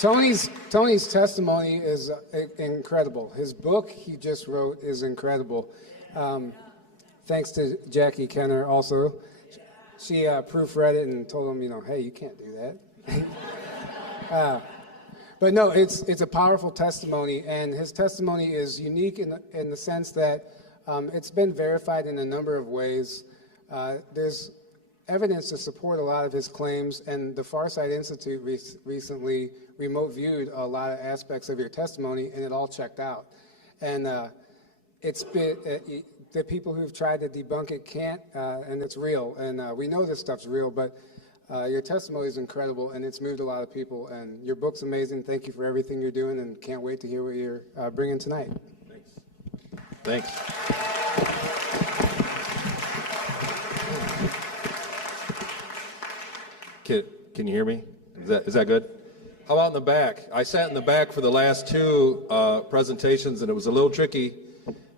Tony's testimony is incredible. His book he just wrote is incredible. Thanks to Jackie Kenner also. She proofread it and told him, hey, you can't do that. But no, it's a powerful testimony, and his testimony is unique in the sense that it's been verified in a number of ways. There's evidence to support a lot of his claims, and the Farsight Institute recently remote viewed a lot of aspects of your testimony, and it all checked out. And it's been the people who've tried to debunk it can't, and it's real. And we know this stuff's real, but your testimony is incredible, and it's moved a lot of people. And your book's amazing. Thank you for everything you're doing, and can't wait to hear what you're bringing tonight. Thanks. Can you hear me? Is that good? How about in the back? I sat in the back for the last two presentations, and it was a little tricky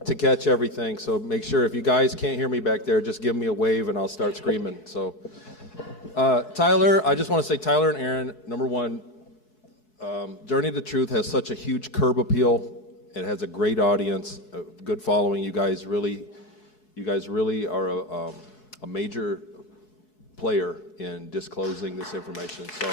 to catch everything. So make sure if you guys can't hear me back there, just give me a wave and I'll start screaming. So Tyler, I just want to say, Tyler and Aaron, number one, Journey to Truth has such a huge curb appeal. It has a great audience, a good following. You guys really are a major player in disclosing this information. So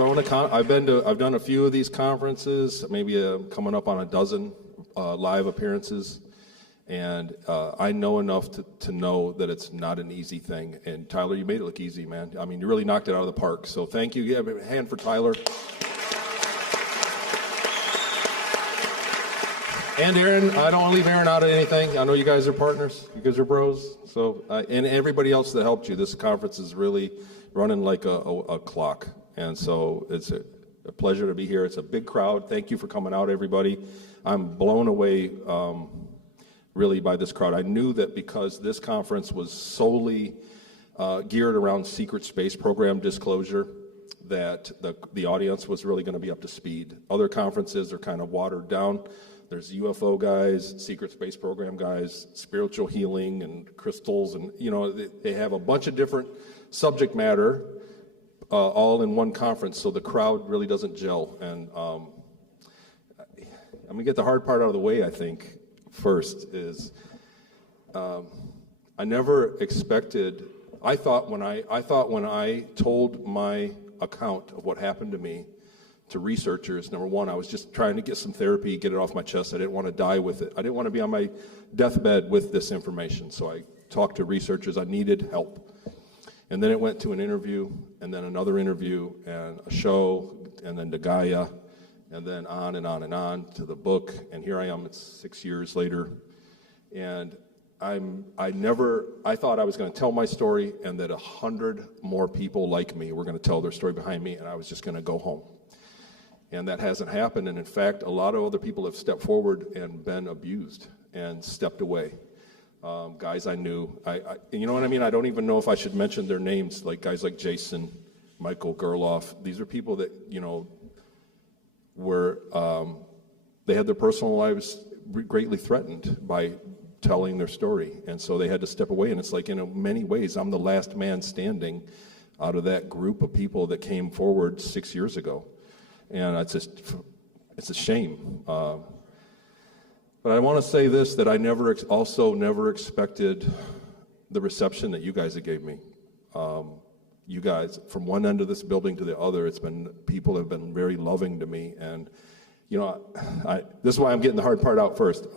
I've done a few of these conferences, maybe coming up on a dozen live appearances, and I know enough to know that it's not an easy thing. And Tyler, you made it look easy, man. I mean, you really knocked it out of the park. So thank you. Give a hand for Tyler. And Aaron, I don't want to leave Aaron out of anything. I know you guys are partners. You guys are bros. So, and everybody else that helped you. This conference is really running like a clock. And so it's a pleasure to be here. It's a big crowd. Thank you for coming out, everybody. I'm blown away really by this crowd. I knew that because this conference was solely geared around secret space program disclosure, that the audience was really going to be up to speed. Other conferences are kind of watered down. There's UFO guys, secret space program guys, spiritual healing and crystals, and they have a bunch of different subject matter all in one conference, so the crowd really doesn't gel. And I'm gonna get the hard part out of the way. I think first is I never expected. I thought when I told my account of what happened to me to researchers, number one, I was just trying to get some therapy, get it off my chest. I didn't want to die with it. I didn't want to be on my deathbed with this information. So I talked to researchers. I needed help. And then it went to an interview, and then another interview, and a show, and then to Gaia, and then on and on and on to the book. And here I am, it's 6 years later. And I thought I was going to tell my story, and that 100 more people like me were going to tell their story behind me, and I was just going to go home. And that hasn't happened. And in fact, a lot of other people have stepped forward and been abused and stepped away. Guys I knew, you know what I mean? I don't even know if I should mention their names, like guys like Jason, Michael Gerloff. These are people that, were, they had their personal lives greatly threatened by telling their story. And so they had to step away. And it's like, in many ways, I'm the last man standing out of that group of people that came forward 6 years ago. And it's a shame. But I want to say this, that I never expected the reception that you guys have gave me. You guys, from one end of this building to the other, people have been very loving to me. And, this is why I'm getting the hard part out first.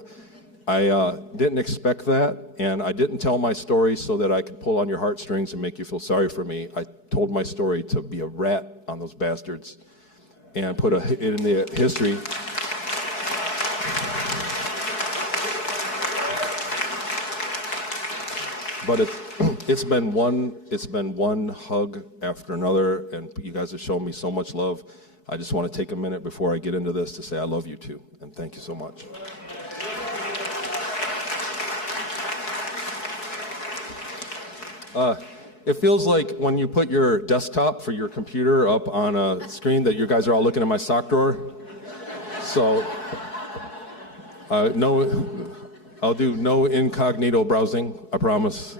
I didn't expect that, and I didn't tell my story so that I could pull on your heartstrings and make you feel sorry for me. I told my story to be a rat on those bastards and put it in the history. But it's been one hug after another, and you guys have shown me so much love. I just want to take a minute before I get into this to say I love you too, and thank you so much. It feels like when you put your desktop for your computer up on a screen that you guys are all looking at my sock drawer. So, no, I'll do no incognito browsing, I promise.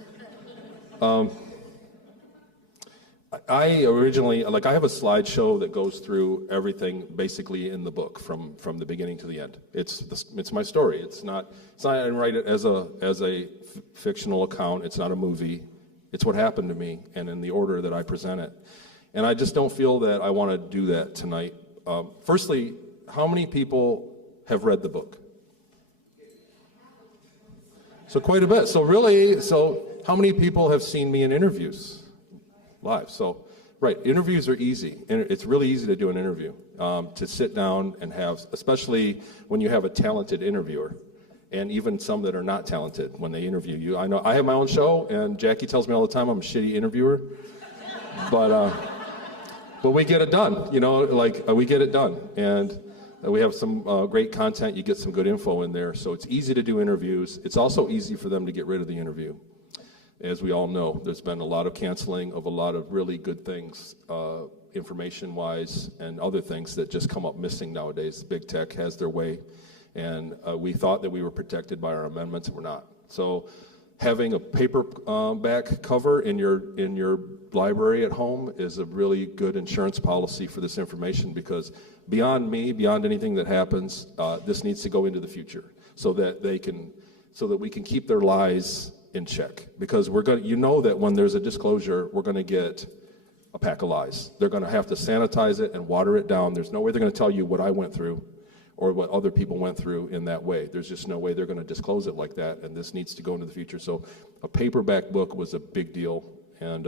I originally, like, I have a slideshow that goes through everything basically in the book from the beginning to the end. It's my story. It's not I didn't write it as a fictional account. It's not a movie. It's what happened to me, and in the order that I present it. And I just don't feel that I want to do that tonight. Firstly, how many people have read the book? So quite a bit. So how many people have seen me in interviews? Live. So, right, interviews are easy. It's really easy to do an interview, to sit down and have, especially when you have a talented interviewer, and even some that are not talented when they interview you. I know I have my own show, and Jackie tells me all the time I'm a shitty interviewer, but we get it done. We get it done, and we have some great content. You get some good info in there, so it's easy to do interviews. It's also easy for them to get rid of the interview. As we all know, there's been a lot of canceling of a lot of really good things, information-wise, and other things that just come up missing nowadays. Big tech has their way, and we thought that we were protected by our amendments, and we're not. So having a paperback cover in your library at home is a really good insurance policy for this information, because beyond me, beyond anything that happens, this needs to go into the future so that we can keep their lies in check, because that when there's a disclosure, we're going to get a pack of lies. They're going to have to sanitize it and water it down. There's no way they're going to tell you what I went through or what other people went through in that way. There's just no way they're going to disclose it like that, and this needs to go into the future. So a paperback book was a big deal, and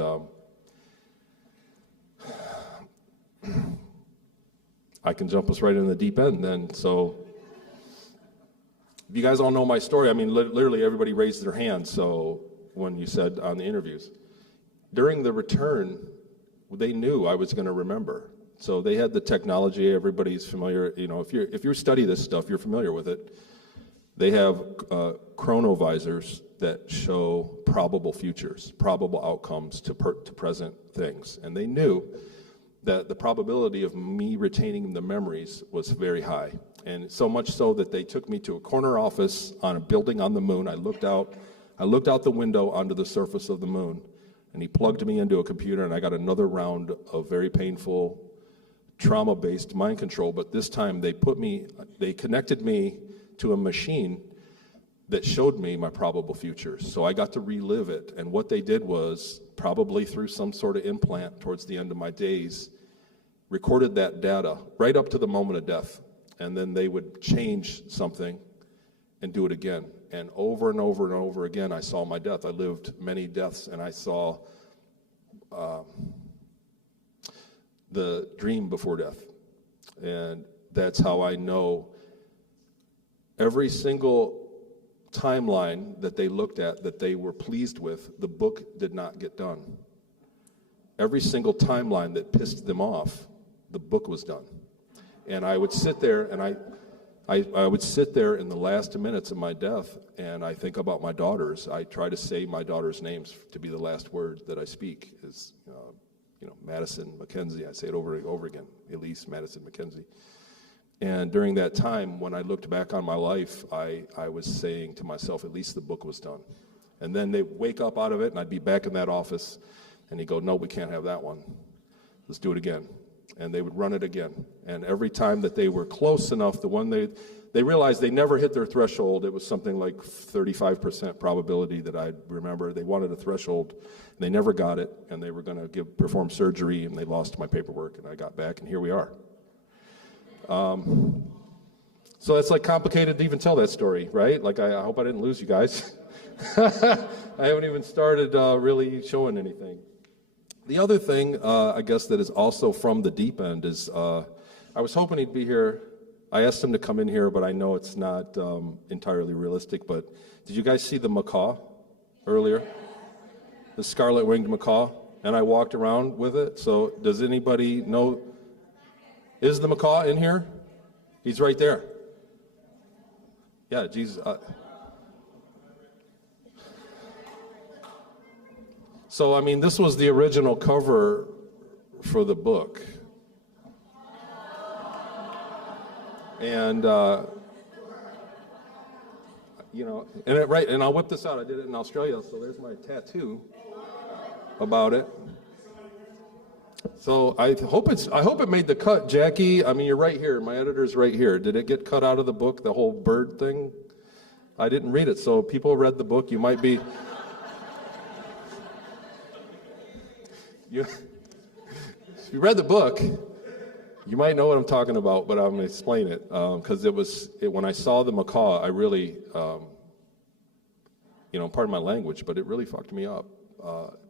I can jump us right in the deep end then. So you guys all know my story. I mean, literally everybody raised their hand. So when you said on the interviews, during the return, they knew I was going to remember. So they had the technology. Everybody's familiar. If you study this stuff, you're familiar with it. They have chronovisors that show probable futures, probable outcomes to present things, and they knew that the probability of me retaining the memories was very high. And so much so that they took me to a corner office on a building on the moon. I looked out the window onto the surface of the moon, and he plugged me into a computer, and I got another round of very painful, trauma-based mind control. But this time they connected me to a machine that showed me my probable futures. So I got to relive it. And what they did was, probably through some sort of implant towards the end of my days, recorded that data right up to the moment of death. And then they would change something and do it again. And over and over and over again, I saw my death. I lived many deaths, and I saw the dream before death. And that's how I know every single timeline that they looked at that they were pleased with, the book did not get done. Every single timeline that pissed them off, the book was done. And I would sit there, and I would sit there in the last minutes of my death, and I think about my daughters. I try to say my daughters' names to be the last word that I speak. Is Madison, Mackenzie. I say it over and over again. Elise, Madison, Mackenzie. And during that time, when I looked back on my life, I was saying to myself, at least the book was done. And then they wake up out of it, and I'd be back in that office, and he'd go, no, we can't have that one. Let's do it again. And they would run it again. And every time that they were close enough, the one they realized they never hit their threshold. It was something like 35% probability that I remember. They wanted a threshold. They never got it, and they were going to perform surgery, and they lost my paperwork, and I got back, and here we are. So it's like complicated to even tell that story, right? Like, I hope I didn't lose you guys. I haven't even started really showing anything. The other thing, I guess, that is also from the deep end is I was hoping he'd be here. I asked him to come in here, but I know it's not entirely realistic. But did you guys see the macaw earlier? The scarlet-winged macaw? And I walked around with it. So does anybody know? Is the macaw in here? He's right there. Yeah, Jesus. So, I mean, this was the original cover for the book. And, and I'll whip this out. I did it in Australia, so there's my tattoo. about it. So I hope it made the cut, Jackie. I mean, you're right here. My editor's right here. Did it get cut out of the book, the whole bird thing? I didn't read it, so people read the book. You might be... If you read the book, you might know what I'm talking about, but I'm going to explain it. Because when I saw the macaw, I really, pardon my language, but it really fucked me up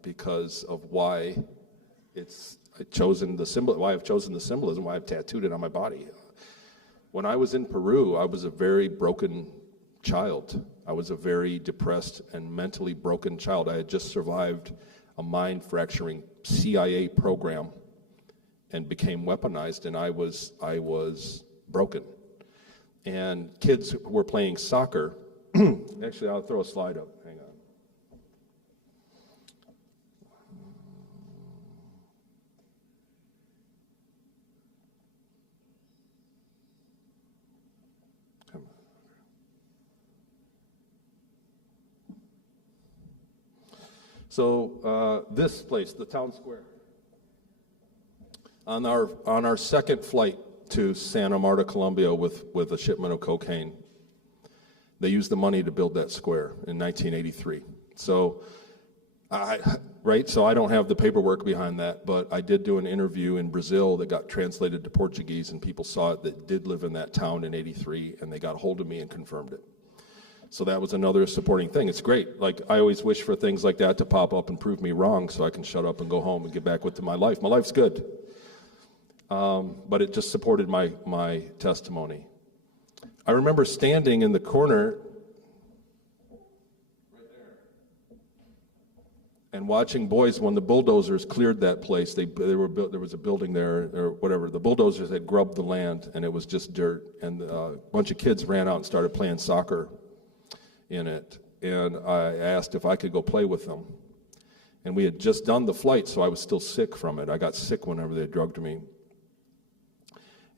because of why I've chosen the symbolism, why I've tattooed it on my body. When I was in Peru, I was a very broken child. I was a very depressed and mentally broken child. I had just survived a mind-fracturing CIA program and became weaponized, and I was broken. And kids were playing soccer. Actually, I'll throw a slide up. Hang on. Come on. So this place, the town square. On our second flight to Santa Marta, Colombia, with a shipment of cocaine, they used the money to build that square in 1983. So, So I don't have the paperwork behind that, but I did do an interview in Brazil that got translated to Portuguese, and people saw it that did live in that town in '83, and they got a hold of me and confirmed it. So that was another supporting thing. It's great. Like, I always wish for things like that to pop up and prove me wrong so I can shut up and go home and get back with my life. My life's good. But it just supported my testimony. I remember standing in the corner right there and watching boys when the bulldozers cleared that place. There was a building there or whatever. The bulldozers had grubbed the land and it was just dirt. And a bunch of kids ran out and started playing soccer in it. And I asked if I could go play with them. And we had just done the flight, so I was still sick from it. I got sick whenever they drugged me.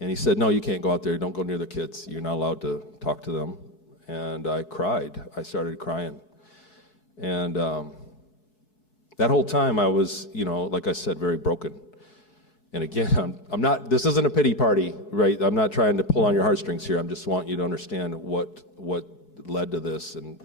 And he said, no, you can't go out there. Don't go near the kids. You're not allowed to talk to them. And I cried. I started crying. And that whole time I was, like I said, very broken. And again, I'm not, this isn't a pity party, right? I'm not trying to pull on your heartstrings here. I just want you to understand what led to this. And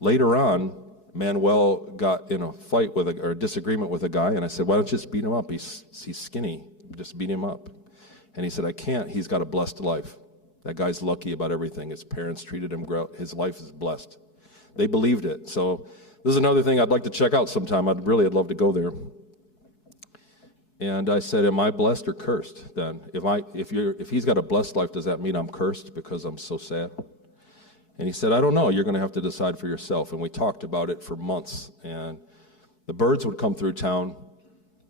later on, Manuel got in a fight or a disagreement with a guy, and I said, why don't you just beat him up? He's skinny. Just beat him up. And he said, I can't. He's got a blessed life. That guy's lucky about everything. His parents treated him well. His life is blessed. They believed it. So this is another thing I'd like to check out sometime. I'd love to go there. And I said, am I blessed or cursed then? If he's got a blessed life, does that mean I'm cursed because I'm so sad? And he said, I don't know. You're going to have to decide for yourself. And we talked about it for months. And the birds would come through town,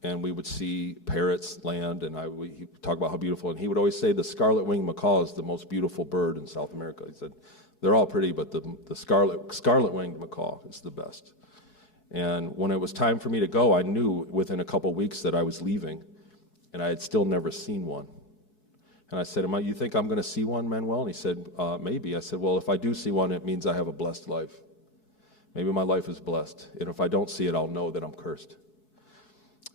and we would see parrots land, and he'd talk about how beautiful. And he would always say the scarlet-winged macaw is the most beautiful bird in South America. He said, they're all pretty, but the scarlet-winged macaw is the best. And when it was time for me to go, I knew within a couple weeks that I was leaving, and I had still never seen one. And I said, you think I'm going to see one, Manuel? And he said, maybe. I said, well, if I do see one, it means I have a blessed life. Maybe my life is blessed. And if I don't see it, I'll know that I'm cursed.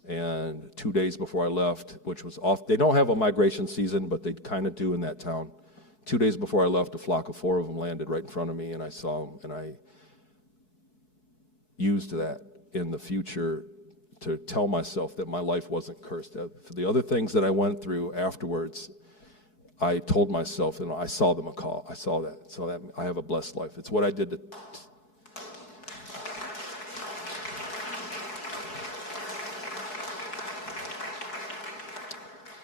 And 2 days before I left, which was off, they don't have a migration season, but they kind of do in that town. 2 days before I left, a flock of 4 of them landed right in front of me, and I saw them, and I used that in the future to tell myself that my life wasn't cursed. For the other things that I went through afterwards, I told myself, I saw the macaw. I saw that I have a blessed life. It's what I did to...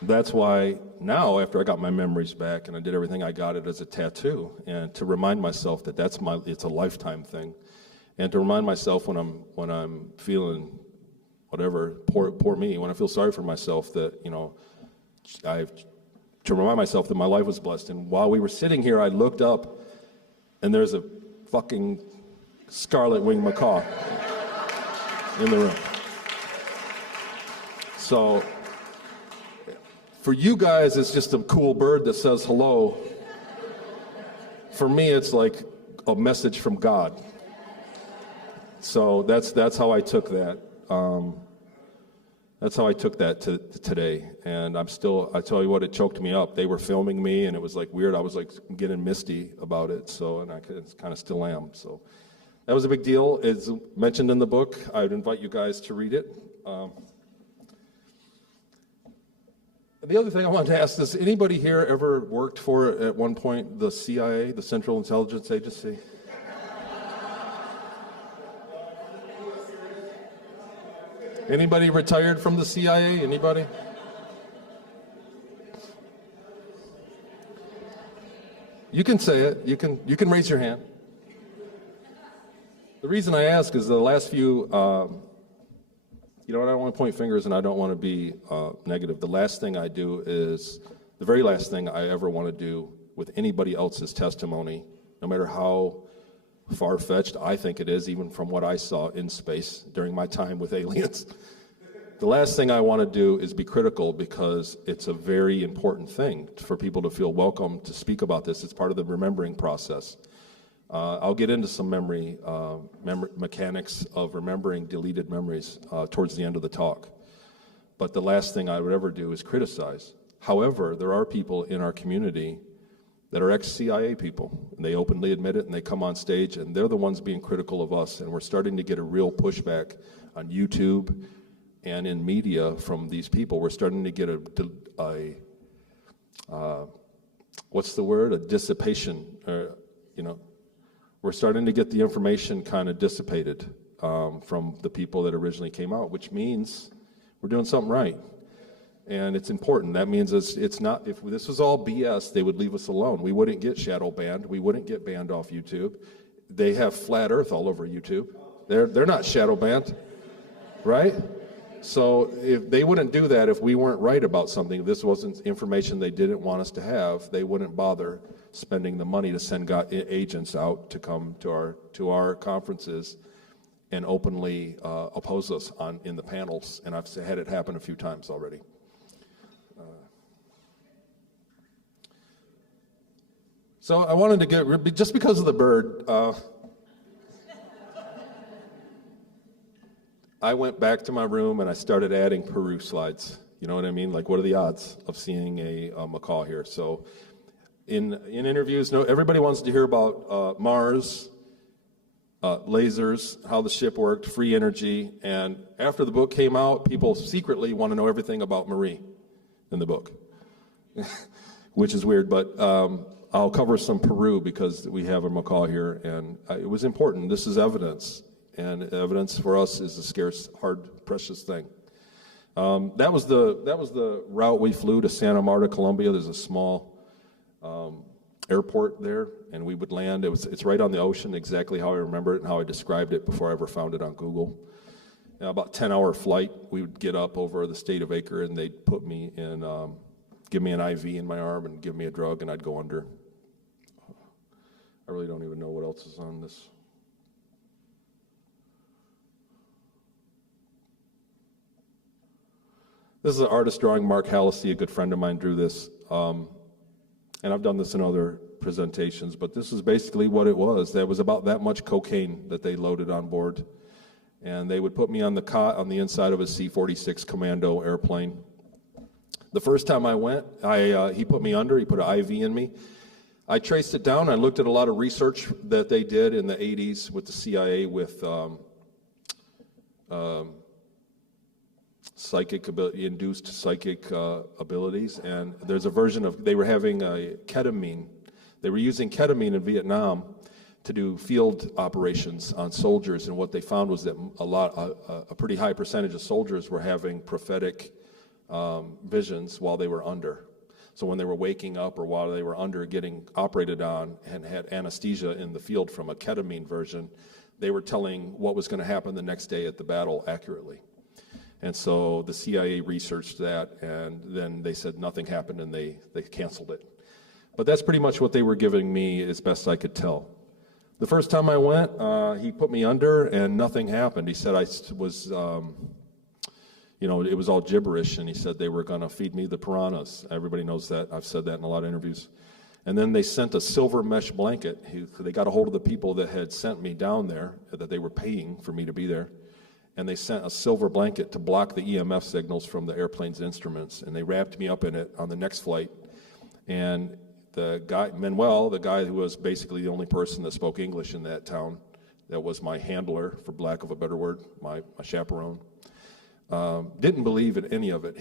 That's why now, after I got my memories back and I did everything, I got it as a tattoo, and to remind myself that it's a lifetime thing, and to remind myself when I'm feeling whatever, poor me, when I feel sorry for myself, that to remind myself that my life was blessed. And while we were sitting here, I looked up, and there's a fucking scarlet-winged macaw in the room. So. For you guys, it's just a cool bird that says hello. For me, it's like a message from God. So that's how I took that. That's how I took that to today. And I tell you what, it choked me up. They were filming me, and it was like weird. I was like getting misty about it. So, and I kind of still am. So that was a big deal. It's mentioned in the book. I'd invite you guys to read it. The other thing I wanted to ask is, anybody here ever worked for, at one point, the CIA, the Central Intelligence Agency? Anybody retired from the CIA? Anybody? You can say it. You can raise your hand. The reason I ask is the last few, you know, I don't want to point fingers and I don't want to be negative. The last thing I do is, the very last thing I ever want to do with anybody else's testimony, no matter how far-fetched I think it is, even from what I saw in space during my time with aliens. The last thing I want to do is be critical, because it's a very important thing for people to feel welcome to speak about this. It's part of the remembering process. I'll get into some memory mechanics of remembering deleted memories towards the end of the talk. But the last thing I would ever do is criticize. However, there are people in our community that are ex-CIA people, and they openly admit it, and they come on stage, and they're the ones being critical of us, and we're starting to get a real pushback on YouTube and in media from these people. We're starting to get what's the word? A dissipation, you know. We're starting to get the information kind of dissipated from the people that originally came out, which means we're doing something right. And it's important. That means it's not, if this was all BS, they would leave us alone. We wouldn't get shadow banned. We wouldn't get banned off YouTube. They have flat earth all over YouTube. They're not shadow banned, right? So if they wouldn't do that if we weren't right about something, if this wasn't information they didn't want us to have, they wouldn't bother spending the money to send agents out to come to our conferences and openly oppose us in the panels. And I've had it happen a few times already. So I wanted to just because of the bird, I went back to my room and I started adding Peru slides. You know what I mean? Like, what are the odds of seeing a macaw here? So in interviews, everybody wants to hear about Mars, lasers, how the ship worked, free energy. And after the book came out, people secretly want to know everything about Marie in the book, which is weird. But I'll cover some Peru because we have a macaw here, and it was important. This is evidence, and evidence for us is a scarce, hard, precious thing. That was the route we flew to Santa Marta, Colombia. There's a small airport there, and we would land. It's right on the ocean, exactly how I remember it and how I described it before I ever found it on Google. About 10-hour flight, we would get up over the state of Acre, and they'd put me in, give me an IV in my arm and give me a drug, and I'd go under. I really don't even know what else is on this. This is an artist drawing. Mark Hallisey, a good friend of mine, drew this. And I've done this in other presentations, but this is basically what it was. There was about that much cocaine that they loaded on board. And they would put me on the cot on the inside of a C-46 Commando airplane. The first time I went, he put me under, he put an IV in me. I traced it down. I looked at a lot of research that they did in the 80s with the CIA with induced psychic abilities. And there's a version of, they were having a ketamine. They were using ketamine in Vietnam to do field operations on soldiers. And what they found was that a pretty high percentage of soldiers were having prophetic visions while they were under. So when they were waking up or while they were under getting operated on and had anesthesia in the field from a ketamine version, they were telling what was going to happen the next day at the battle accurately. And so the CIA researched that, and then they said nothing happened, and they canceled it. But that's pretty much what they were giving me as best I could tell. The first time I went, he put me under, and nothing happened. He said I was... it was all gibberish, and he said they were going to feed me the piranhas. Everybody knows that. I've said that in a lot of interviews. And then they sent a silver mesh blanket. They got a hold of the people that had sent me down there, that they were paying for me to be there. And they sent a silver blanket to block the EMF signals from the airplane's instruments. And they wrapped me up in it on the next flight. And the guy, Manuel, the guy who was basically the only person that spoke English in that town, that was my handler, for lack of a better word, my chaperone, didn't believe in any of it.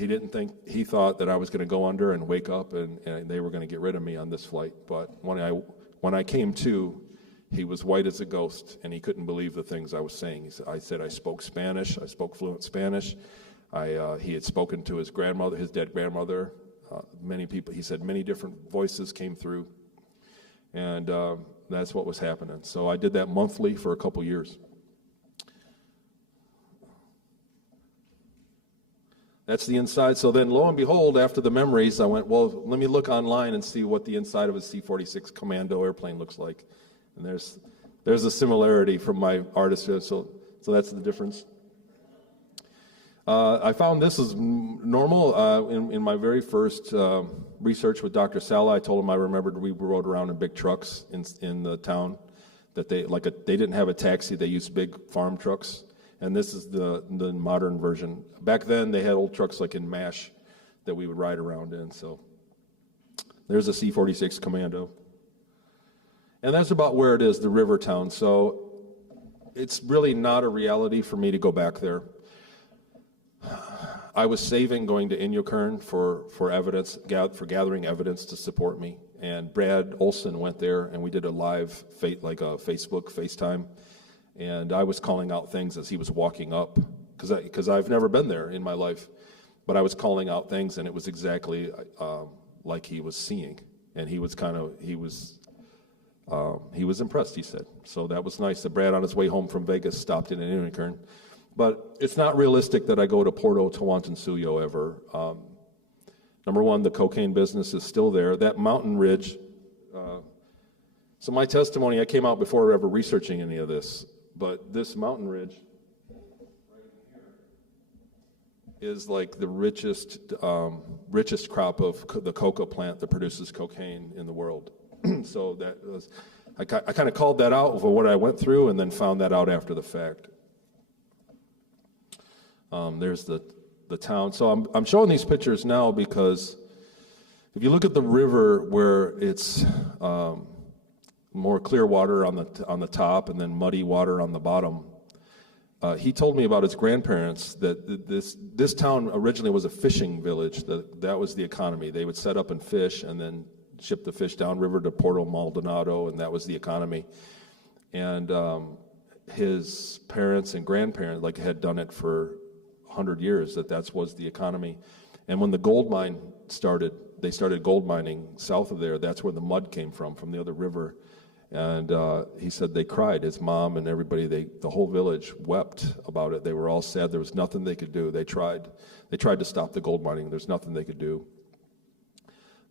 He thought that I was going to go under and wake up and they were going to get rid of me on this flight. But when I came to, he was white as a ghost, and he couldn't believe the things I was saying. I said I spoke Spanish. I spoke fluent Spanish. He had spoken to his grandmother, his dead grandmother. Many people, he said, many different voices came through, and that's what was happening. So I did that monthly for a couple years. That's the inside. So then, lo and behold, after the memories, I went, well, let me look online and see what the inside of a C-46 Commando airplane looks like. And there's a similarity from my artist. So that's the difference. I found this is normal. In my very first research with Dr. Sala, I told him I remembered we rode around in big trucks in the town. That they didn't have a taxi; they used big farm trucks. And this is the modern version. Back then, they had old trucks like in MASH that we would ride around in. So there's a C-46 Commando. And that's about where it is, the river town. So it's really not a reality for me to go back there. I was saving going to Inyokern for evidence, for gathering evidence to support me. And Brad Olson went there, and we did a live, like a Facebook FaceTime. And I was calling out things as he was walking up, because I've never been there in my life. But I was calling out things, and it was exactly like he was seeing. And he was impressed, he said. So that was nice that Brad, on his way home from Vegas, stopped in an Inyokern. But it's not realistic that I go to Porto Tawantinsuyo ever. Number one, the cocaine business is still there. That mountain ridge, so my testimony, I came out before ever researching any of this, but this mountain ridge right here is like the richest crop of the coca plant that produces cocaine in the world. So I kind of called that out for what I went through, and then found that out after the fact. There's the town. So I'm showing these pictures now because if you look at the river where it's more clear water on the top and then muddy water on the bottom, he told me about his grandparents that this town originally was a fishing village. That was the economy. They would set up and fish and then ship the fish downriver to Porto Maldonado, and that was the economy. And his parents and grandparents had done it for 100 years. That was the economy. And when the gold mine started, they started gold mining south of there. That's where the mud came from the other river. And he said they cried. His mom and everybody, the whole village wept about it. They were all sad. There was nothing they could do. They tried to stop the gold mining. There's nothing they could do.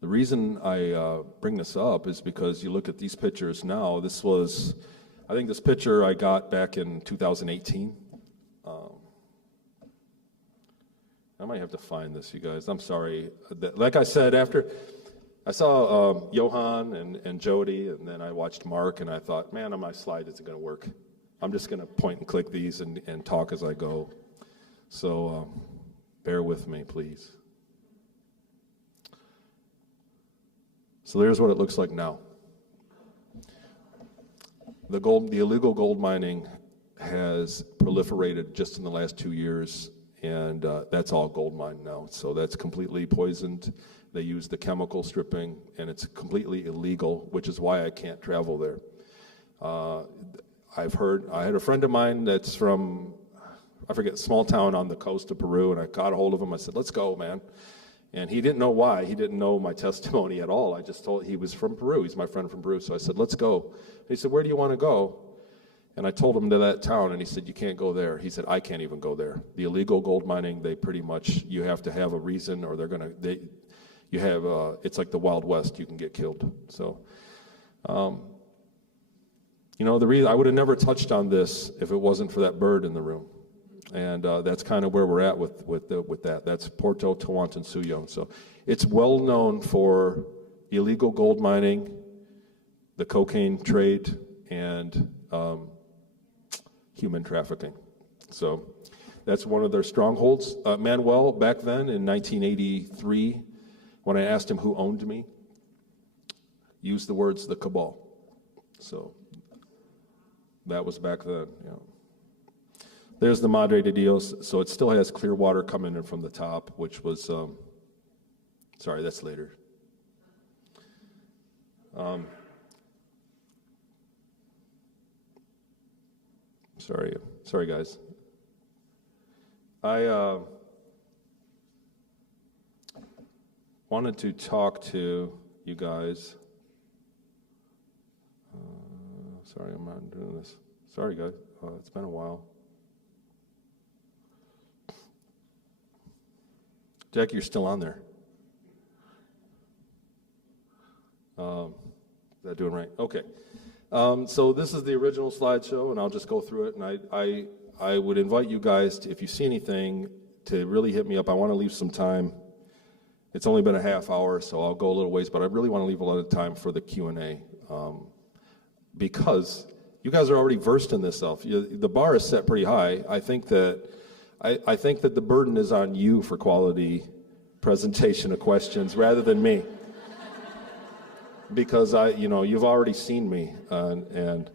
The reason I bring this up is because you look at these pictures now. I think this picture I got back in 2018. I might have to find this, you guys. I'm sorry. Like I said, after I saw Johan and Jody, and then I watched Mark, and I thought, man, on my slide isn't going to work. I'm just going to point and click these and talk as I go. So bear with me, please. So there's what it looks like now. The illegal gold mining has proliferated just in the last 2 years, and that's all gold mine now. So that's completely poisoned. They use the chemical stripping, and it's completely illegal, which is why I can't travel there. I had a friend of mine that's from, I forget, a small town on the coast of Peru, and I got a hold of him. I said, let's go, man. And he didn't know why. He didn't know my testimony at all. I just told he was from Peru. He's my friend from Peru. So I said, let's go. He said, where do you want to go? And I told him to that town, and he said, you can't go there. He said, I can't even go there. The illegal gold mining, they pretty much, you have to have a reason, or it's like the Wild West. You can get killed. So, the reason I would have never touched on this if it wasn't for that bird in the room. And that's kind of where we're at with that. That's Porto Tawantinsuyo. So it's well known for illegal gold mining, the cocaine trade, and human trafficking. So that's one of their strongholds. Manuel, back then in 1983, when I asked him who owned me, used the words the cabal. So that was back then. Yeah. There's the Madre de Dios. So it still has clear water coming in from the top, which was, sorry, that's later. Sorry guys. I wanted to talk to you guys. Sorry, I'm not doing this. Sorry, guys. It's been a while. Jackie, you're still on there. Is that doing right? Okay. So this is the original slideshow, and I'll just go through it. And I would invite you guys, to, if you see anything, to really hit me up. I want to leave some time. It's only been a half hour, so I'll go a little ways, but I really want to leave a lot of time for the Q&A. Because you guys are already versed in this stuff. The bar is set pretty high. I think that the burden is on you for quality presentation of questions rather than me. Because you've already seen me. But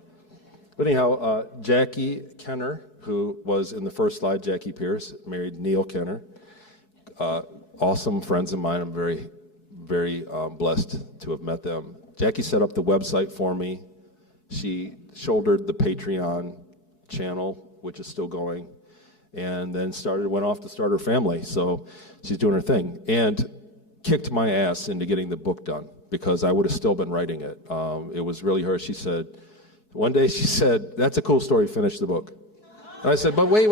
anyhow, Jackie Kenner, who was in the first slide, Jackie Pierce, married Neil Kenner. Awesome friends of mine. I'm very, very blessed to have met them. Jackie set up the website for me. She shouldered the Patreon channel, which is still going, and then went off to start her family. So she's doing her thing, and kicked my ass into getting the book done, because I would have still been writing it. It was really her. One day she said, "That's a cool story, finish the book." And I said, "But wait.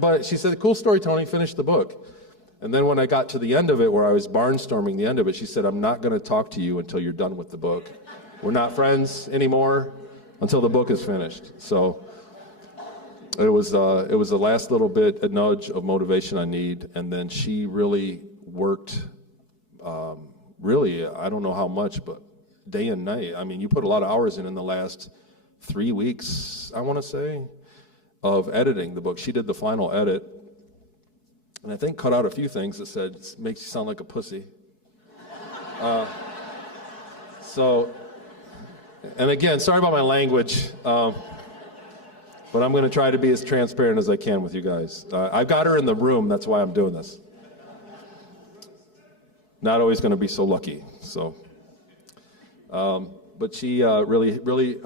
But she said, cool story, Tony, finish the book." And then when I got to the end of it, where I was barnstorming the end of it, she said, "I'm not going to talk to you until you're done with the book. We're not friends anymore until the book is finished." So it was the last little bit, a nudge of motivation I need. And then she really worked, really, I don't know how much, but day and night. I mean, you put a lot of hours in the last 3 weeks, I want to say, of editing the book. She did the final edit, and I think cut out a few things that said, "Makes you sound like a pussy." And again, sorry about my language, but I'm going to try to be as transparent as I can with you guys. I've got her in the room, that's why I'm doing this. Not always going to be so lucky. So, but she really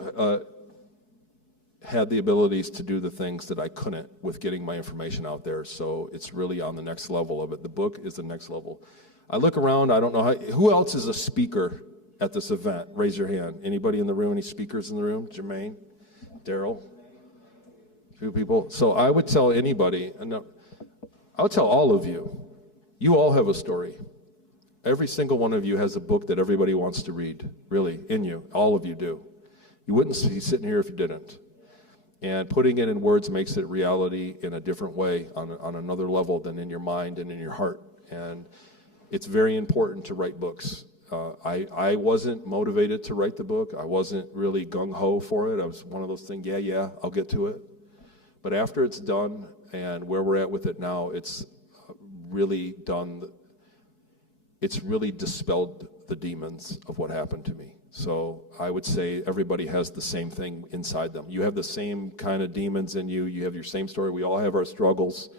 had the abilities to do the things that I couldn't with getting my information out there. So it's really on the next level of it. The book is the next level. I look around, I don't know who else is a speaker at this event? Raise your hand. Anybody in the room? Any speakers in the room? Jermaine? Daryl? A few people. So I would tell anybody, I would tell all of you, you all have a story. Every single one of you has a book that everybody wants to read, really, in you. All of you do. You wouldn't be sitting here if you didn't. And putting it in words makes it reality in a different way, on another level than in your mind and in your heart. And it's very important to write books. I wasn't motivated to write the book. I wasn't really gung-ho for it. I was one of those things, yeah, I'll get to it. But after it's done, and where we're at with it now, it's really done, it's really dispelled the demons of what happened to me. So I would say everybody has the same thing inside them. You have the same kind of demons in you. You have your same story. We all have our struggles.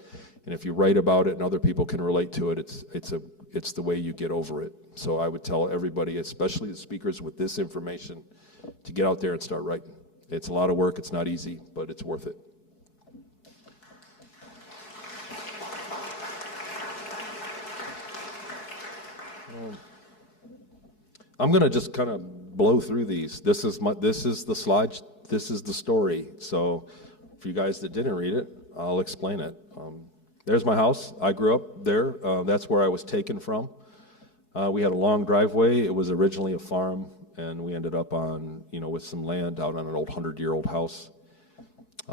And if you write about it and other people can relate to it, it's the way you get over it. So I would tell everybody, especially the speakers with this information, to get out there and start writing. It's a lot of work. It's not easy, but it's worth it. I'm going to just kind of blow through these. This is the slide. This is the story. So for you guys that didn't read it, I'll explain it. There's my house. I grew up there. That's where I was taken from. We had a long driveway. It was originally a farm, and we ended up on, with some land out on an old 100-year-old house.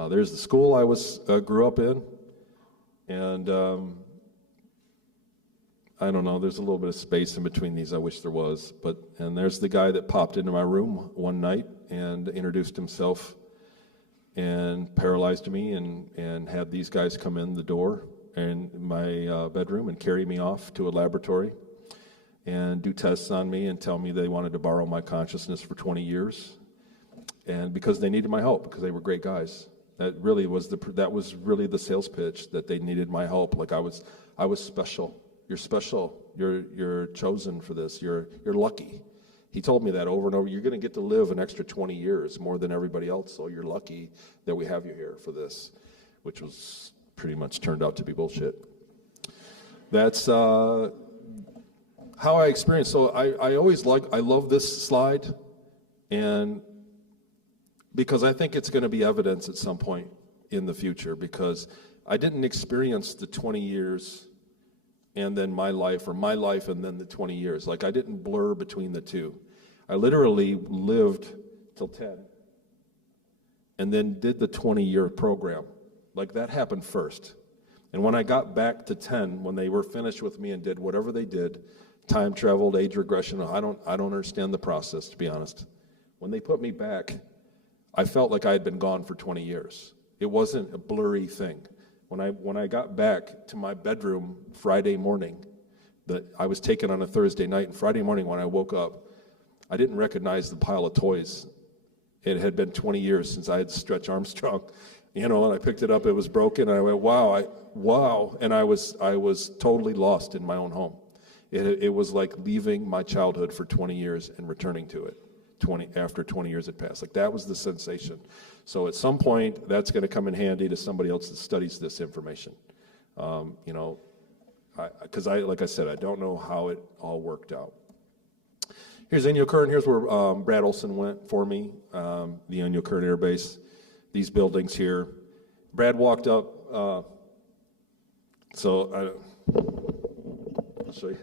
There's the school I grew up in, and I don't know, there's a little bit of space in between these. I wish there was. And there's the guy that popped into my room one night and introduced himself and paralyzed me and had these guys come in the door in my bedroom and carry me off to a laboratory and do tests on me and tell me they wanted to borrow my consciousness for 20 years. And because they needed my help, because they were great guys. That was really the sales pitch, that they needed my help. Like I was special. You're special. You're chosen for this. You're lucky. He told me that over and over. You're going to get to live an extra 20 years more than everybody else. So you're lucky that we have you here for this, which was pretty much turned out to be bullshit. That's how I experienced. So I love this slide, and because I think it's going to be evidence at some point in the future, because I didn't experience the 20 years and then my life, or my life and then the 20 years. Like, I didn't blur between the two. I literally lived till 10 and then did the 20-year program. Like, that happened first. And when I got back to 10, when they were finished with me and did whatever they did, time traveled, age regression, I don't understand the process, to be honest. When they put me back, I felt like I had been gone for 20 years. It wasn't a blurry thing. When I got back to my bedroom Friday morning, that I was taken on a Thursday night, and Friday morning when I woke up, I didn't recognize the pile of toys. It had been 20 years since I had Stretch Armstrong, and I picked it up, it was broken, and I went, wow, and I was totally lost in my own home. It was like leaving my childhood for 20 years and returning to it. After 20 years had passed. Like, that was the sensation. So at some point, that's going to come in handy to somebody else that studies this information. Because like I said, I don't know how it all worked out. Here's Inyo Current. Here's where Brad Olson went for me, the Inyo Current Air Base. These buildings here. Brad walked up. I'll show you.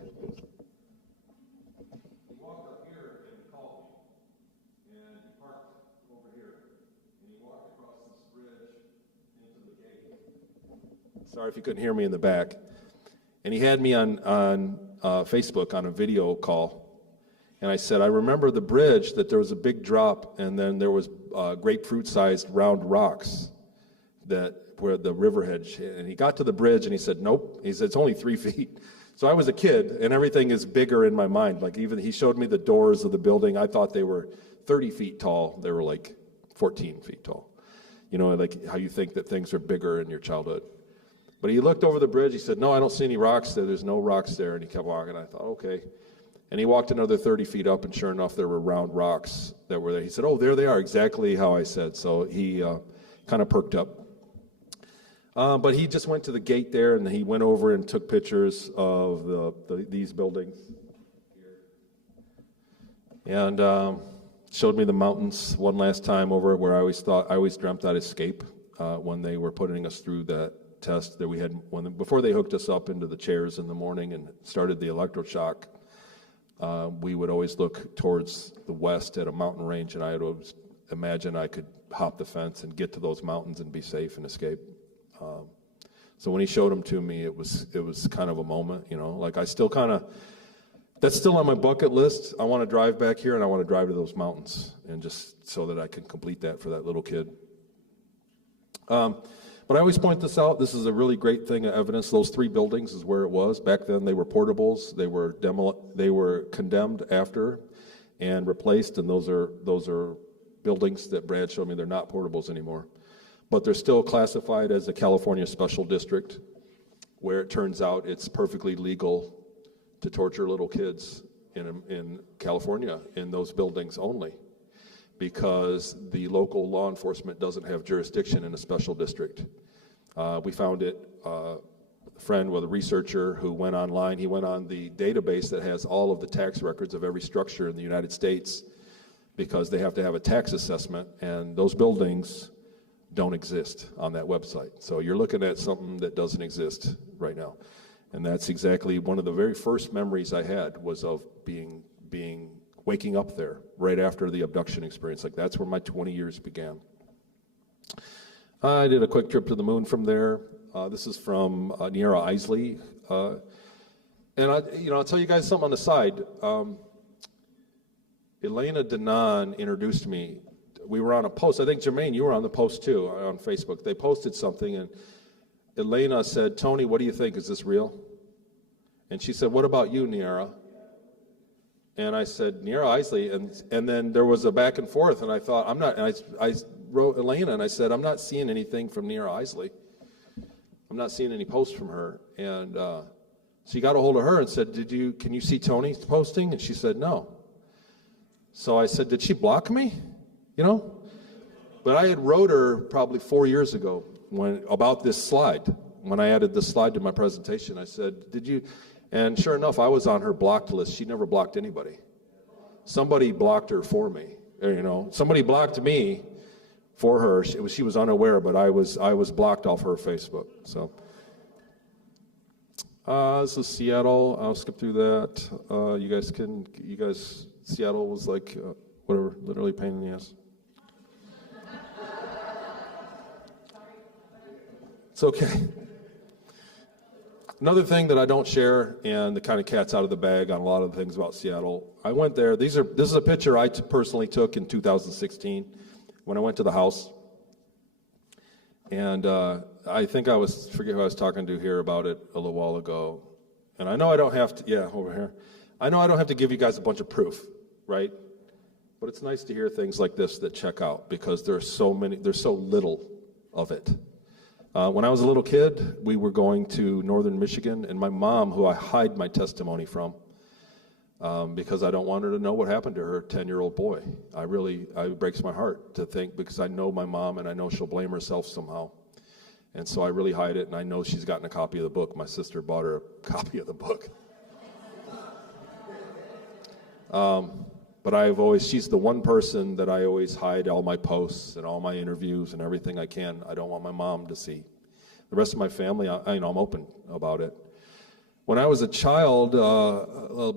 Sorry if you couldn't hear me in the back. And he had me on Facebook on a video call. And I said, I remember the bridge, that there was a big drop, and then there was grapefruit-sized round rocks where the river hedge. And he got to the bridge, and he said, nope. He said, it's only 3 feet. So I was a kid, and everything is bigger in my mind. Like, even he showed me the doors of the building. I thought they were 30 feet tall. They were like 14 feet tall. Like how you think that things are bigger in your childhood. But he looked over the bridge. He said, no, I don't see any rocks there. There's no rocks there. And he kept walking. I thought, okay. And he walked another 30 feet up, and sure enough, there were round rocks that were there. He said, oh, there they are, exactly how I said. So he kind of perked up. But he just went to the gate there, and he went over and took pictures of these buildings. And showed me the mountains one last time over where I always dreamt I'd escape when they were putting us through that test that we had before they hooked us up into the chairs in the morning and started the electroshock. We would always look towards the west at a mountain range, and I would always imagine I could hop the fence and get to those mountains and be safe and escape. So when he showed them to me, it was kind of a moment, like I still that's still on my bucket list. I want to drive back here, and I want to drive to those mountains, and just so that I can complete that for that little kid. But I always point this out. This is a really great thing of evidence. Those 3 buildings is where it was. Back then, they were portables. They were condemned after and replaced, and those are buildings that Brad showed me. They're not portables anymore. But they're still classified as a California Special District, where it turns out it's perfectly legal to torture little kids in California in those buildings only, because the local law enforcement doesn't have jurisdiction in a special district. We found it, a friend with a researcher who went online. He went on the database that has all of the tax records of every structure in the United States, because they have to have a tax assessment, and those buildings don't exist on that website. So you're looking at something that doesn't exist right now. And that's exactly one of the very first memories I had, was of waking up there right after the abduction experience. Like, that's where my 20 years began. I did a quick trip to the moon from there. This is from Niera Isley. And I'll tell you guys something on the side. Elena Denon introduced me. We were on a post. I think, Jermaine, you were on the post too, on Facebook. They posted something, and Elena said, Tony, what do you think? Is this real? And she said, what about you, Niara? And I said, Niara Isley. And then there was a back and forth, and I thought, I'm not, and I wrote Elena, and I said, I'm not seeing anything from Niara Isley. I'm not seeing any posts from her. And so he got a hold of her and said, can you see Tony's posting? And she said, no. So I said, did she block me? You know? But I had wrote her probably 4 years ago about this slide. When I added this slide to my presentation, I said, did you? And sure enough, I was on her blocked list. She never blocked anybody. Somebody blocked her for me. Somebody blocked me for her. She was unaware, but I was blocked off her Facebook. So this is Seattle. I'll skip through that. Seattle was like whatever, literally pain in the ass. It's okay. Another thing that I don't share, and the kind of cat's out of the bag on a lot of the things about Seattle. I went there. This is a picture I personally took in 2016 when I went to the house. And I think forget who I was talking to here about it a little while ago. And I know I don't have to, over here. I know I don't have to give you guys a bunch of proof, right? But it's nice to hear things like this that check out, because there's so little of it. When I was a little kid, we were going to northern Michigan, and my mom, who I hide my testimony from, because I don't want her to know what happened to her 10-year-old boy. It breaks my heart to think, because I know my mom, and I know she'll blame herself somehow. And so I really hide it, and I know she's gotten a copy of the book. My sister bought her a copy of the book. But she's the one person that I always hide all my posts and all my interviews and everything I can. I don't want my mom to see. The rest of my family, I'm open about it. When I was a child,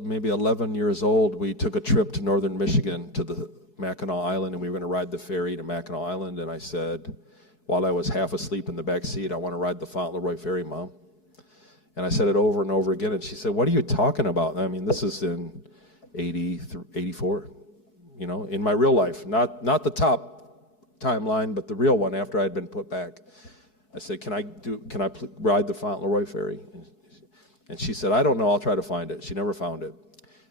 maybe 11 years old, we took a trip to northern Michigan to the Mackinac Island, and we were going to ride the ferry to Mackinac Island. And I said, while I was half asleep in the back seat, I want to ride the Fauntleroy ferry, Mom. And I said it over and over again, and she said, what are you talking about? I mean, this is in 84, in my real life, not the top timeline, but the real one after I had been put back. I said, can I ride the Fauntleroy ferry? And she said, I don't know, I'll try to find it. She never found it.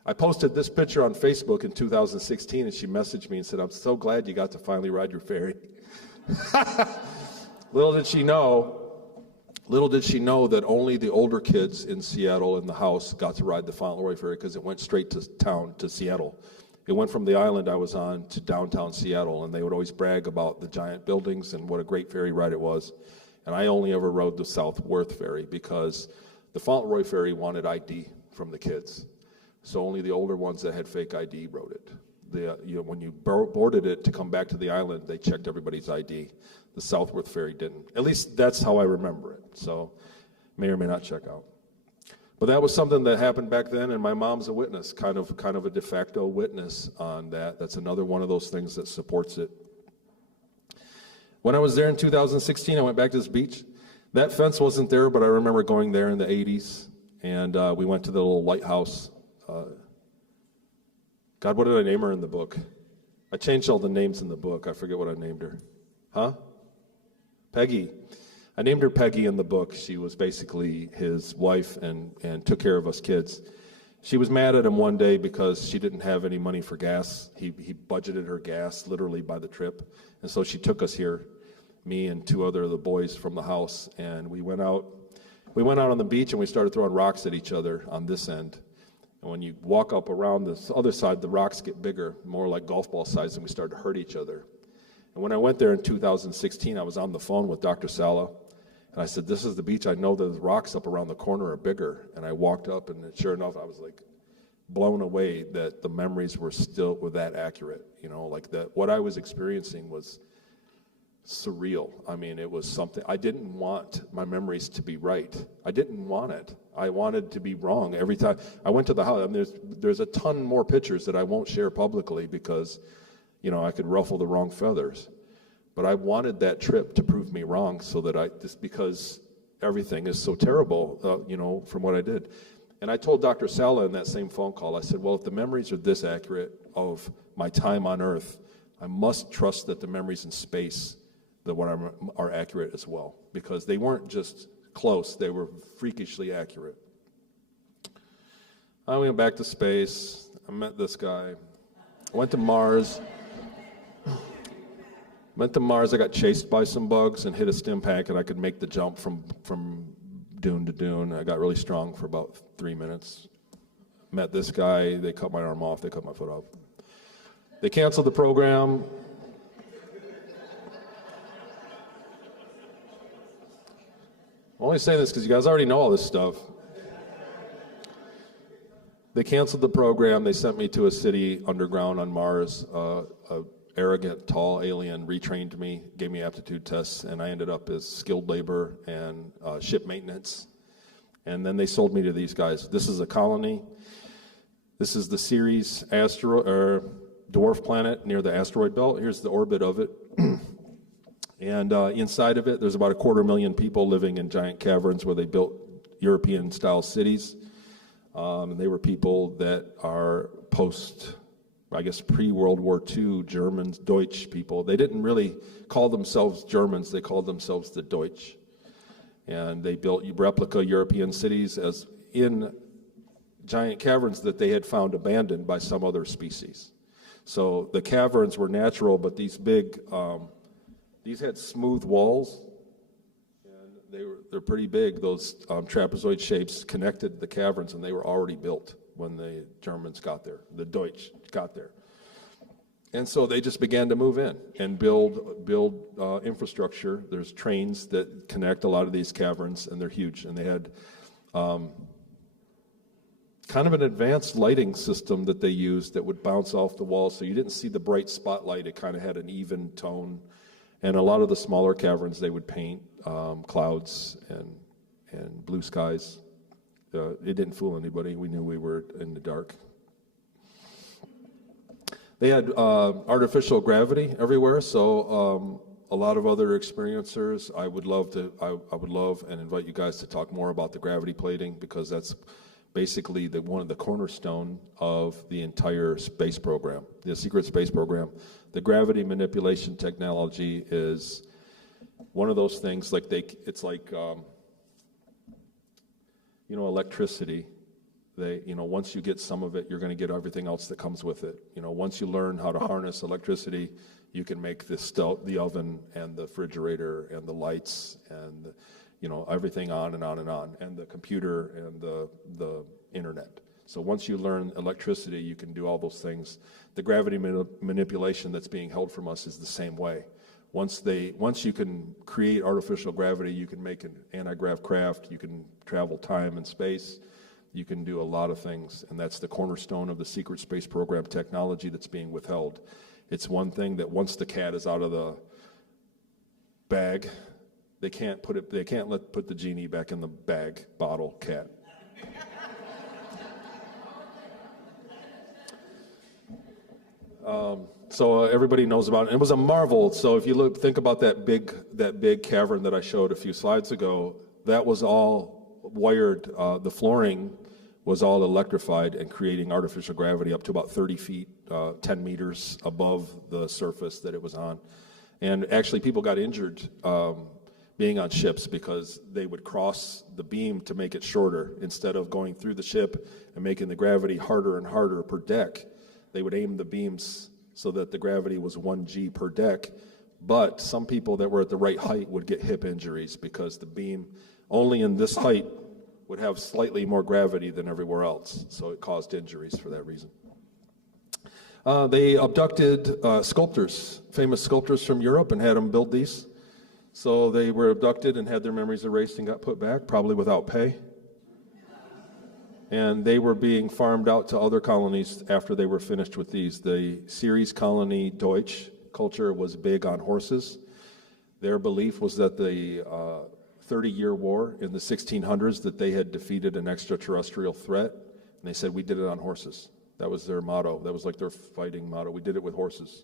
I posted this picture on Facebook in 2016, and she messaged me and said, I'm so glad you got to finally ride your ferry. Little did she know that only the older kids in Seattle in the house got to ride the Fauntleroy ferry, because it went straight to town, to Seattle. It went from the island I was on to downtown Seattle, and they would always brag about the giant buildings and what a great ferry ride it was. And I only ever rode the South Worth ferry, because the Fauntleroy ferry wanted ID from the kids. So only the older ones that had fake ID rode it. When you boarded it to come back to the island, they checked everybody's ID. The Southworth ferry didn't. At least that's how I remember it. So may or may not check out. But that was something that happened back then, and my mom's a witness, kind of a de facto witness on that. That's another one of those things that supports it. When I was there in 2016, I went back to this beach. That fence wasn't there, but I remember going there in the 80s, and we went to the little lighthouse. God, what did I name her in the book? I changed all the names in the book. I forget what I named her. Huh? Peggy. I named her Peggy in the book. She was basically his wife and took care of us kids. She was mad at him one day because she didn't have any money for gas. He budgeted her gas literally by the trip. And so she took us here, me and two other of the boys from the house, and we went out on the beach, and we started throwing rocks at each other on this end. And when you walk up around this other side, the rocks get bigger, more like golf ball size, and we started to hurt each other. And when I went there in 2016, I was on the phone with Dr. Sala, and I said, this is the beach. I know the rocks up around the corner are bigger. And I walked up, and sure enough, I was like blown away that the memories were that accurate. Like that what I was experiencing was surreal. I mean, it was something. I didn't want my memories to be right. I didn't want it. I wanted to be wrong every time. I went to the house, and there's a ton more pictures that I won't share publicly because, I could ruffle the wrong feathers. But I wanted that trip to prove me wrong, so that just because everything is so terrible, from what I did. And I told Dr. Sala in that same phone call, I said, well, if the memories are this accurate of my time on Earth, I must trust that the memories in space are accurate as well, because they weren't just close, they were freakishly accurate. I went back to space, I met this guy, I went to Mars. I got chased by some bugs and hit a stim pack, and I could make the jump from dune to dune. I got really strong for about 3 minutes. Met this guy, they cut my arm off, they cut my foot off. They canceled the program. I'm only saying this because you guys already know all this stuff. They canceled the program. They sent me to a city underground on Mars. A arrogant, tall alien retrained me, gave me aptitude tests, and I ended up as skilled labor and ship maintenance. And then they sold me to these guys. This is a colony. This is the Ceres dwarf planet near the asteroid belt. Here's the orbit of it. And inside of it, there's about 250,000 people living in giant caverns where they built European-style cities. And they were people that are pre-World War II Germans, Deutsch people. They didn't really call themselves Germans, they called themselves the Deutsch. And they built replica European cities as in giant caverns that they had found abandoned by some other species. So the caverns were natural, but these had smooth walls, and they're pretty big. Those trapezoid shapes connected the caverns, and they were already built when the Germans got there, the Deutsch got there. And so they just began to move in and build infrastructure. There's trains that connect a lot of these caverns, and they're huge. And they had kind of an advanced lighting system that they used that would bounce off the walls, so you didn't see the bright spotlight. It kind of had an even tone. And a lot of the smaller caverns, they would paint clouds and blue skies. It didn't fool anybody. We knew we were in the dark. They had artificial gravity everywhere, so a lot of other experiencers. I would love and invite you guys to talk more about the gravity plating, because that's basically one of the cornerstone of the entire space program, the secret space program. The gravity manipulation technology is one of those things. It's like electricity. Once you get some of it, you're going to get everything else that comes with it. Once you learn how to harness electricity, you can make the oven and the refrigerator and the lights and everything on and on and on, and the computer and the internet. So once you learn electricity, you can do all those things. The gravity manipulation that's being held from us is the same way. Once you can create artificial gravity, you can make an anti-grav craft, you can travel time and space, you can do a lot of things, and that's the cornerstone of the secret space program technology that's being withheld. It's one thing that once the cat is out of the bag, they can't put the genie back in the bag, bottle, cat. So everybody knows about it. It was a marvel. So if you think about that big cavern that I showed a few slides ago, that was all wired. The flooring was all electrified and creating artificial gravity up to about 30 feet, 10 meters above the surface that it was on. And actually, people got injured being on ships because they would cross the beam to make it shorter. Instead of going through the ship and making the gravity harder and harder per deck, they would aim the beams so that the gravity was 1 G per deck. But some people that were at the right height would get hip injuries because the beam only in this height would have slightly more gravity than everywhere else. So it caused injuries for that reason. They abducted sculptors, famous sculptors from Europe, and had them build these. So they were abducted and had their memories erased and got put back, probably without pay. And they were being farmed out to other colonies after they were finished with these. The Ceres Colony Deutsch culture was big on horses. Their belief was that the 30-year war in the 1600s, that they had defeated an extraterrestrial threat. And they said, we did it on horses. That was their motto. That was like their fighting motto. We did it with horses.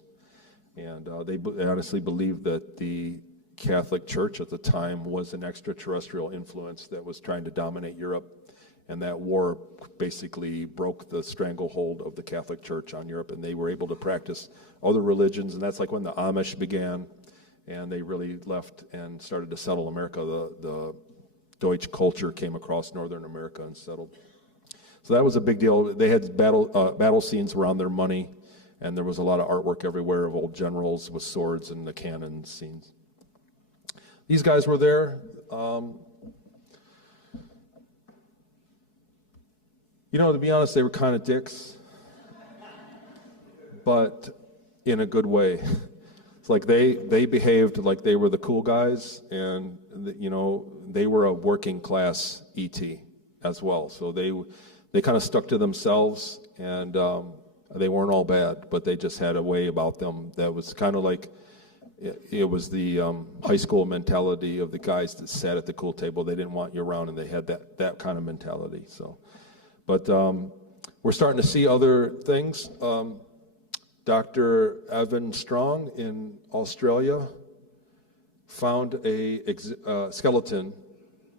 And they honestly believed that the Catholic Church at the time was an extraterrestrial influence that was trying to dominate Europe. And that war basically broke the stranglehold of the Catholic Church on Europe, and they were able to practice other religions, and that's like when the Amish began, and they really left and started to settle America. The Deutsch culture came across Northern America and settled. So that was a big deal. They had battle scenes around their money, and there was a lot of artwork everywhere of old generals with swords and the cannon scenes. These guys were there. To be honest, they were kind of dicks, but in a good way. It's like they behaved like they were the cool guys, and they were a working class ET as well. So they kind of stuck to themselves, and they weren't all bad, but they just had a way about them that was kind of like it was the high school mentality of the guys that sat at the cool table. They didn't want you around, and they had that kind of mentality. So. But we're starting to see other things. Dr. Evan Strong in Australia found a skeleton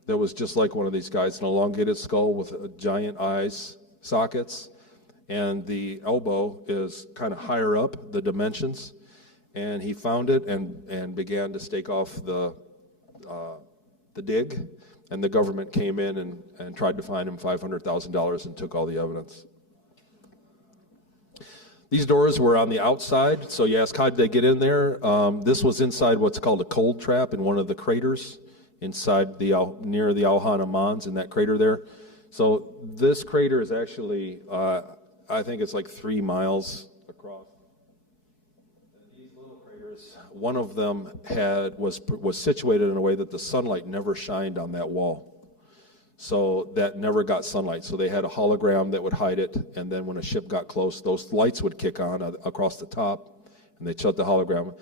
that was just like one of these guys, an elongated skull with giant eyes, sockets, and the elbow is kind of higher up, the dimensions. And he found it and began to stake off the dig. And the government came in and tried to fine him $500,000 and took all the evidence. These doors were on the outside, so you ask, how did they get in there? This was inside what's called a cold trap in one of the craters inside near the Alhana Mons, in that crater there. So this crater is actually, I think it's like 3 miles across. One of them was situated in a way that the sunlight never shined on that wall. So that never got sunlight. So they had a hologram that would hide it, and then when a ship got close, those lights would kick on across the top, and they'd shut the hologram.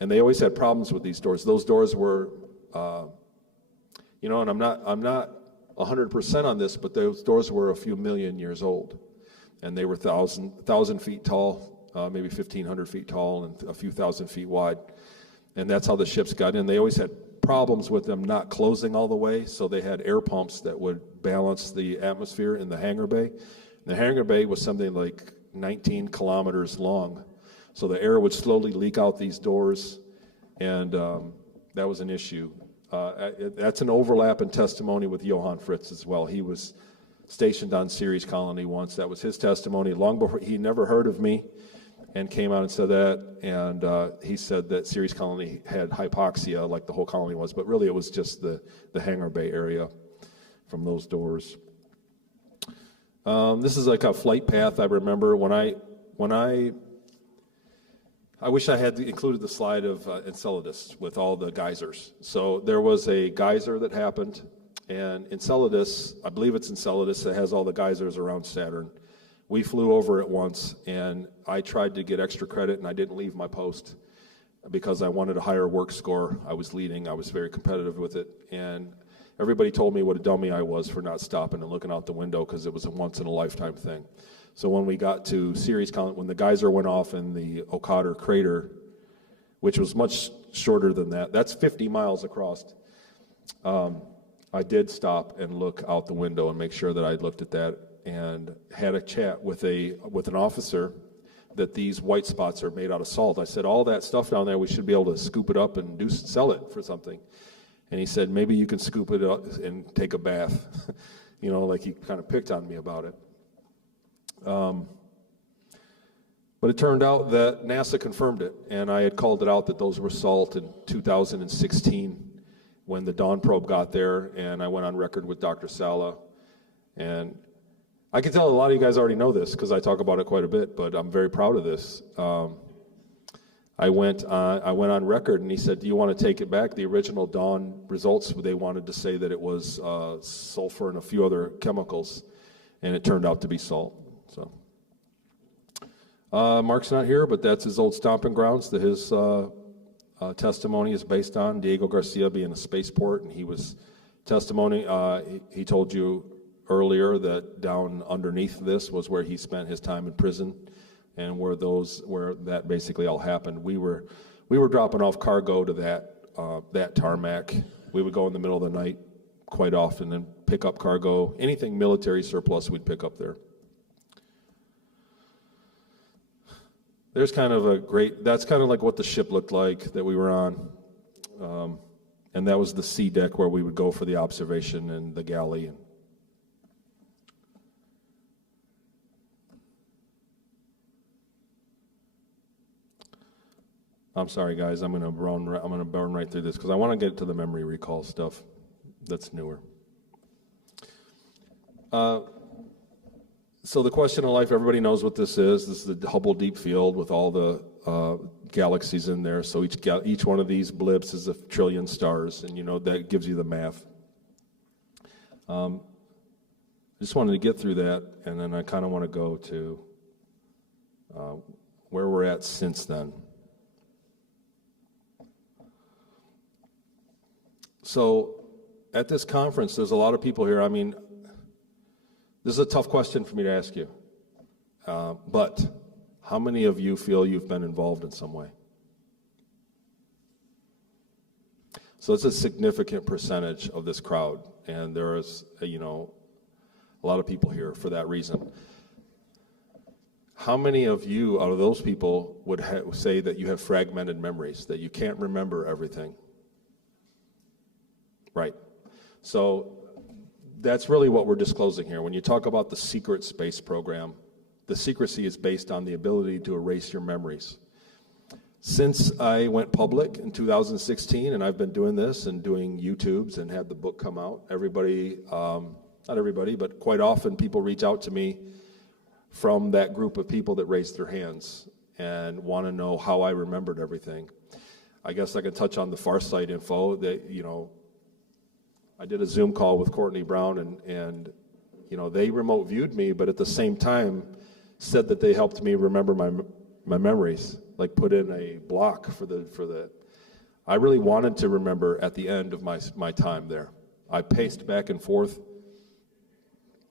And they always had problems with these doors. Those doors were, and I'm not 100% on this, but those doors were a few million years old, and they were 1,000 feet tall. Maybe 1,500 feet tall and a few thousand feet wide. And that's how the ships got in. They always had problems with them not closing all the way, so they had air pumps that would balance the atmosphere in the hangar bay. And the hangar bay was something like 19 kilometers long. So the air would slowly leak out these doors, and that was an issue. That's an overlap in testimony with Johann Fritz as well. He was stationed on Ceres Colony once. That was his testimony long before he never heard of me. And came out and said that, and he said that Ceres Colony had hypoxia, like the whole colony was, but really it was just the hangar bay area from those doors. This is like a flight path. I remember when I wish I had included the slide of Enceladus with all the geysers. So there was a geyser that happened, and Enceladus, I believe it's Enceladus, that has all the geysers around Saturn. We flew over it once, and I tried to get extra credit, and I didn't leave my post because I wanted a higher work score. I was leading. I was very competitive with it, and everybody told me what a dummy I was for not stopping and looking out the window because it was a once-in-a-lifetime thing. So when we got to Ceres Colony, when the geyser went off in the Okator crater, which was much shorter than that, that's 50 miles across, I did stop and look out the window and make sure that I'd looked at that, and had a chat with an officer that these white spots are made out of salt. I said, all that stuff down there, we should be able to scoop it up and sell it for something. And he said, maybe you can scoop it up and take a bath. Like he kind of picked on me about it. But it turned out that NASA confirmed it, and I had called it out that those were salt in 2016 when the Dawn probe got there, and I went on record with Dr. Sala. And I can tell a lot of you guys already know this because I talk about it quite a bit, but I'm very proud of this. I went on record, and he said, do you want to take it back? The original Dawn results, they wanted to say that it was sulfur and a few other chemicals, and it turned out to be salt. So Mark's not here, but that's his old stomping grounds that his testimony is based on. Diego Garcia being a spaceport, and he was testimony. He told you earlier that down underneath this was where he spent his time in prison, and where that basically all happened. We were dropping off cargo to that tarmac. We would go in the middle of the night, quite often and pick up cargo. Anything military surplus we'd pick up there. There's kind of that's kind of like what the ship looked like that we were on. And that was the sea deck where we would go for the observation and the galley. I'm sorry, guys. I'm gonna burn right through this because I want to get to the memory recall stuff that's newer. So the question of life, everybody knows what this is. This is the Hubble Deep Field with all the galaxies in there. So each one of these blips is 1 trillion stars, and that gives you the math. I just wanted to get through that, and then I kind of want to go to where we're at since then. So at this conference, there's a lot of people here. I mean, this is a tough question for me to ask you. But how many of you feel you've been involved in some way? So it's a significant percentage of this crowd, and there is, a lot of people here for that reason. How many of you out of those people would say that you have fragmented memories, that you can't remember everything? Right. So that's really what we're disclosing here. When you talk about the secret space program, the secrecy is based on the ability to erase your memories. Since I went public in 2016, and I've been doing this and doing YouTubes and had the book come out, not everybody, but quite often people reach out to me from that group of people that raised their hands and want to know how I remembered everything. I guess I can touch on the Farsight info that, I did a Zoom call with Courtney Brown, and they remote viewed me, but at the same time said that they helped me remember my memories, like put in a block for the. I really wanted to remember at the end of my time there. I paced back and forth,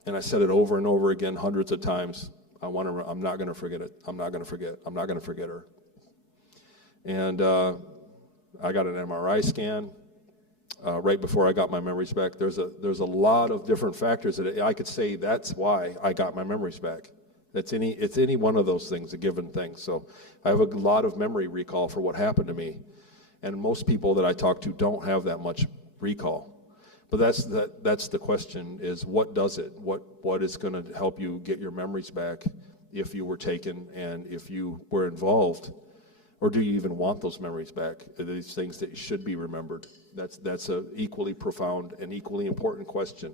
and I said it over and over again, hundreds of times. I'm not going to forget it. I'm not going to forget. I'm not going to forget her. And I got an MRI scan. Right before I got my memories back. There's a lot of different factors that I could say that's why I got my memories back. It's any one of those things, a given thing. So I have a lot of memory recall for what happened to me, and most people that I talk to don't have that much recall. But that's the question: is what does it? What is going to help you get your memories back if you were taken and if you were involved? Or do you even want those memories back? Are these things that should be remembered? That's an equally profound and equally important question.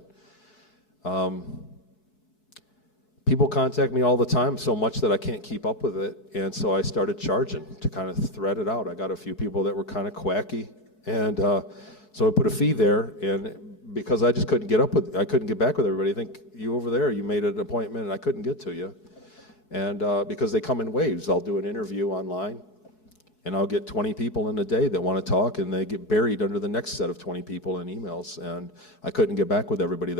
People contact me all the time, so much that I can't keep up with it, and so I started charging to kind of thread it out. I got a few people that were kind of quacky, and so I put a fee there, and because I just couldn't I couldn't get back with everybody. I think you over there, you made an appointment, and I couldn't get to you. And because they come in waves, I'll do an interview online, and I'll get 20 people in a day that want to talk, and they get buried under the next set of 20 people in emails, and I couldn't get back with everybody.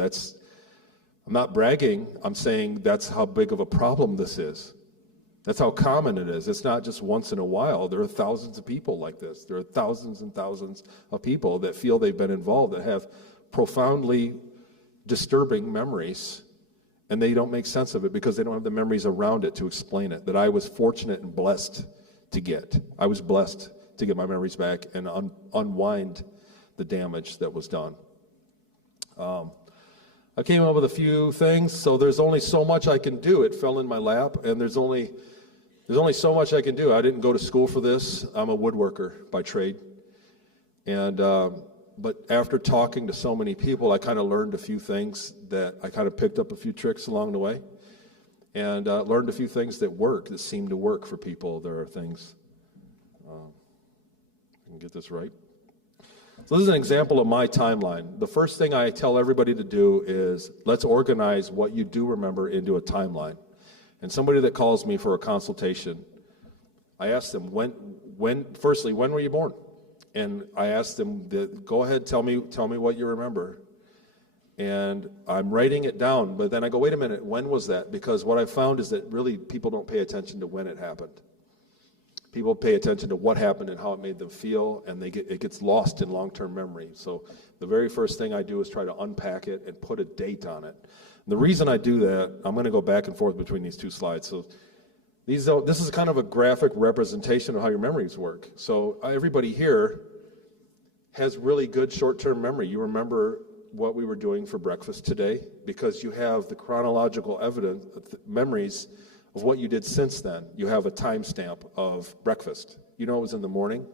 I'm not bragging. I'm saying that's how big of a problem this is. That's how common it is. It's not just once in a while. There are thousands of people like this. There are thousands and thousands of people that feel they've been involved, that have profoundly disturbing memories, and they don't make sense of it because they don't have the memories around it to explain it, that I was fortunate and blessed to get. I was blessed to get my memories back and unwind the damage that was done. I came up with a few things, so there's only so much I can do. It fell in my lap, and there's only so much I can do. I didn't go to school for this. I'm a woodworker by trade. And but after talking to so many people, I kind of learned a few things that I kind of picked up a few tricks along the way, and learned a few things that seem to work for people. There are things. I can get this right. So this is an example of my timeline. The first thing I tell everybody to do is let's organize what you do remember into a timeline. And somebody that calls me for a consultation, I ask them, firstly, when were you born? And I ask them, go ahead, tell me what you remember. And I'm writing it down, but then I go, wait a minute, when was that? Because what I've found is that really people don't pay attention to when it happened. People pay attention to what happened and how it made them feel, and it gets lost in long-term memory. So the very first thing I do is try to unpack it and put a date on it. And the reason I do that, I'm going to go back and forth between these two slides. So this is kind of a graphic representation of how your memories work. So everybody here has really good short-term memory. You remember what we were doing for breakfast today because you have the chronological evidence, memories of what you did since then. You have a timestamp of breakfast. You know it was in the morning,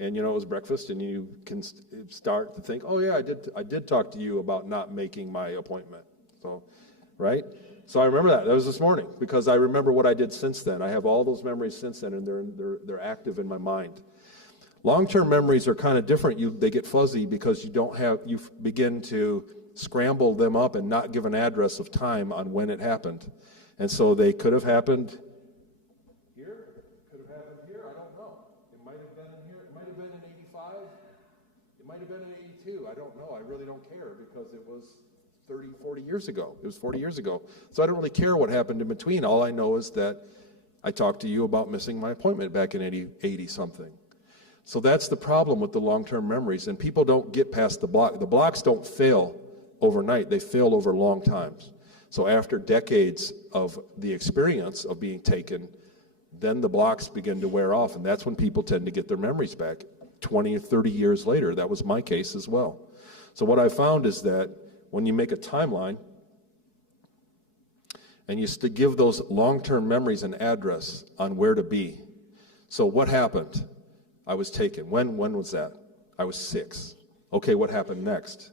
and you know it was breakfast, and you can start to think, oh yeah, I did talk to you about not making my appointment. So, right? So I remember that. That was this morning because I remember what I did since then. I have all those memories since then, and they're active in my mind. Long-term memories are kind of different. They get fuzzy because you begin to scramble them up and not give an address of time on when it happened. And so they could have happened here, could have happened here, I don't know. It might have been in here, it might have been in 85, it might have been in 82, I don't know. I really don't care because it was 30, 40 years ago. It was 40 years ago. So I don't really care what happened in between. All I know is that I talked to you about missing my appointment back in 80 something. So that's the problem with the long-term memories, and people don't get past the block. The blocks don't fail overnight. They fail over long times. So after decades of the experience of being taken, then the blocks begin to wear off, and that's when people tend to get their memories back 20 or 30 years later. That was my case as well. So what I found is that when you make a timeline and you give those long-term memories an address on where to be. So what happened? I was taken. When was that? I was 6. Okay, what happened next?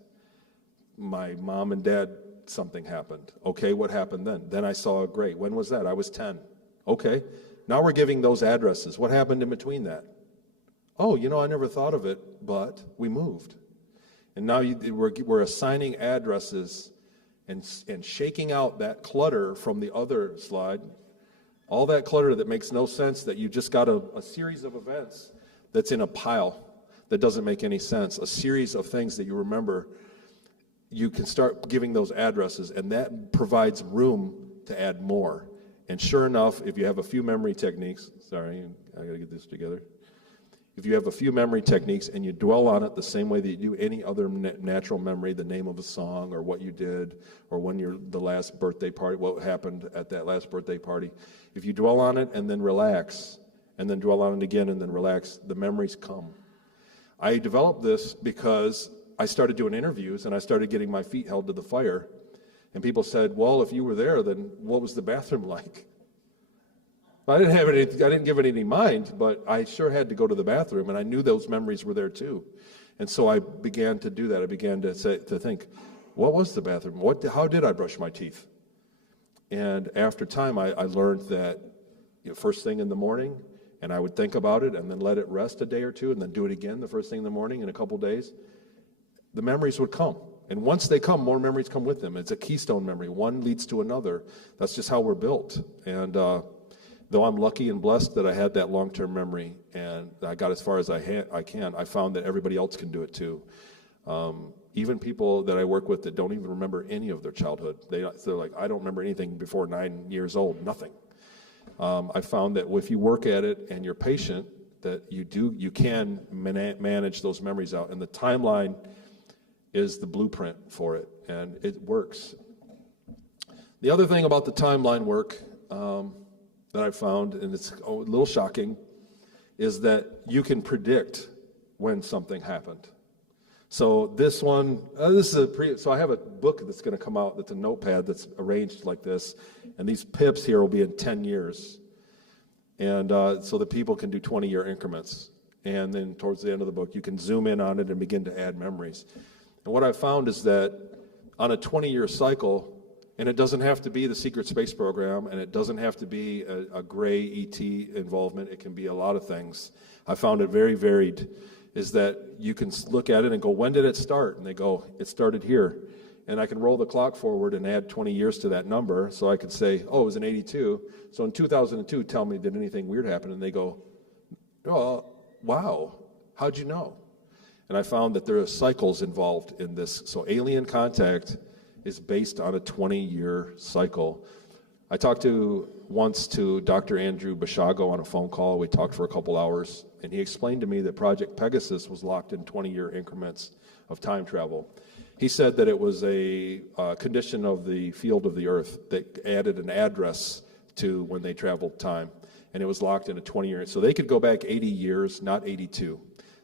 My mom and dad, something happened. Okay, what happened then? Then I saw a gray. When was that? I was 10. Okay, now we're giving those addresses. What happened in between that? Oh, I never thought of it, but we moved. And now we're assigning addresses and shaking out that clutter from the other slide, all that clutter that makes no sense, that you just got a series of events that's in a pile that doesn't make any sense, a series of things that you remember. You can start giving those addresses, and that provides room to add more. And sure enough, if you have a few memory techniques, sorry, I gotta get this together. If you have a few memory techniques and you dwell on it the same way that you do any other natural memory, the name of a song or what you did or the last birthday party, what happened at that last birthday party, if you dwell on it and then relax and then dwell on it again and then relax, the memories come. I developed this because I started doing interviews and I started getting my feet held to the fire, and people said, well, if you were there, then what was the bathroom like? I didn't give it any mind, but I sure had to go to the bathroom, and I knew those memories were there too. And so I began to do that. I began to think, what was the bathroom? How did I brush my teeth? And after time, I learned that first thing in the morning, and I would think about it and then let it rest a day or two and then do it again the first thing in the morning in a couple days. The memories would come. And once they come, more memories come with them. It's a keystone memory. One leads to another. That's just how we're built. And though I'm lucky and blessed that I had that long-term memory and I got as far as I can, I found that everybody else can do it too. Even people that I work with that don't even remember any of their childhood. They're like, I don't remember anything before 9 years old, nothing. I found that if you work at it and you're patient, that you can manage those memories out. And the timeline is the blueprint for it, and it works. The other thing about the timeline work that I found, and it's a little shocking, is that you can predict when something happened. So this one, so I have a book that's going to come out that's a notepad that's arranged like this, and these pips here will be in 10 years. And so that people can do 20-year increments. And then towards the end of the book, you can zoom in on it and begin to add memories. And what I found is that on a 20-year cycle, and it doesn't have to be the secret space program, and it doesn't have to be a gray ET involvement. It can be a lot of things. I found it very varied, is that you can look at it and go, when did it start? And they go, it started here. And I can roll the clock forward and add 20 years to that number, so I could say, oh, it was in 82. So in 2002, tell me, did anything weird happen? And they go, oh, wow, how'd you know? And I found that there are cycles involved in this. So alien contact is based on a 20-year cycle. I talked once to Dr. Andrew Bashago on a phone call. We talked for a couple hours, and he explained to me that Project Pegasus was locked in 20-year increments of time travel. He said that it was a condition of the field of the Earth that added an address to when they traveled time, and it was locked in a 20-year. So they could go back 80 years, not 82.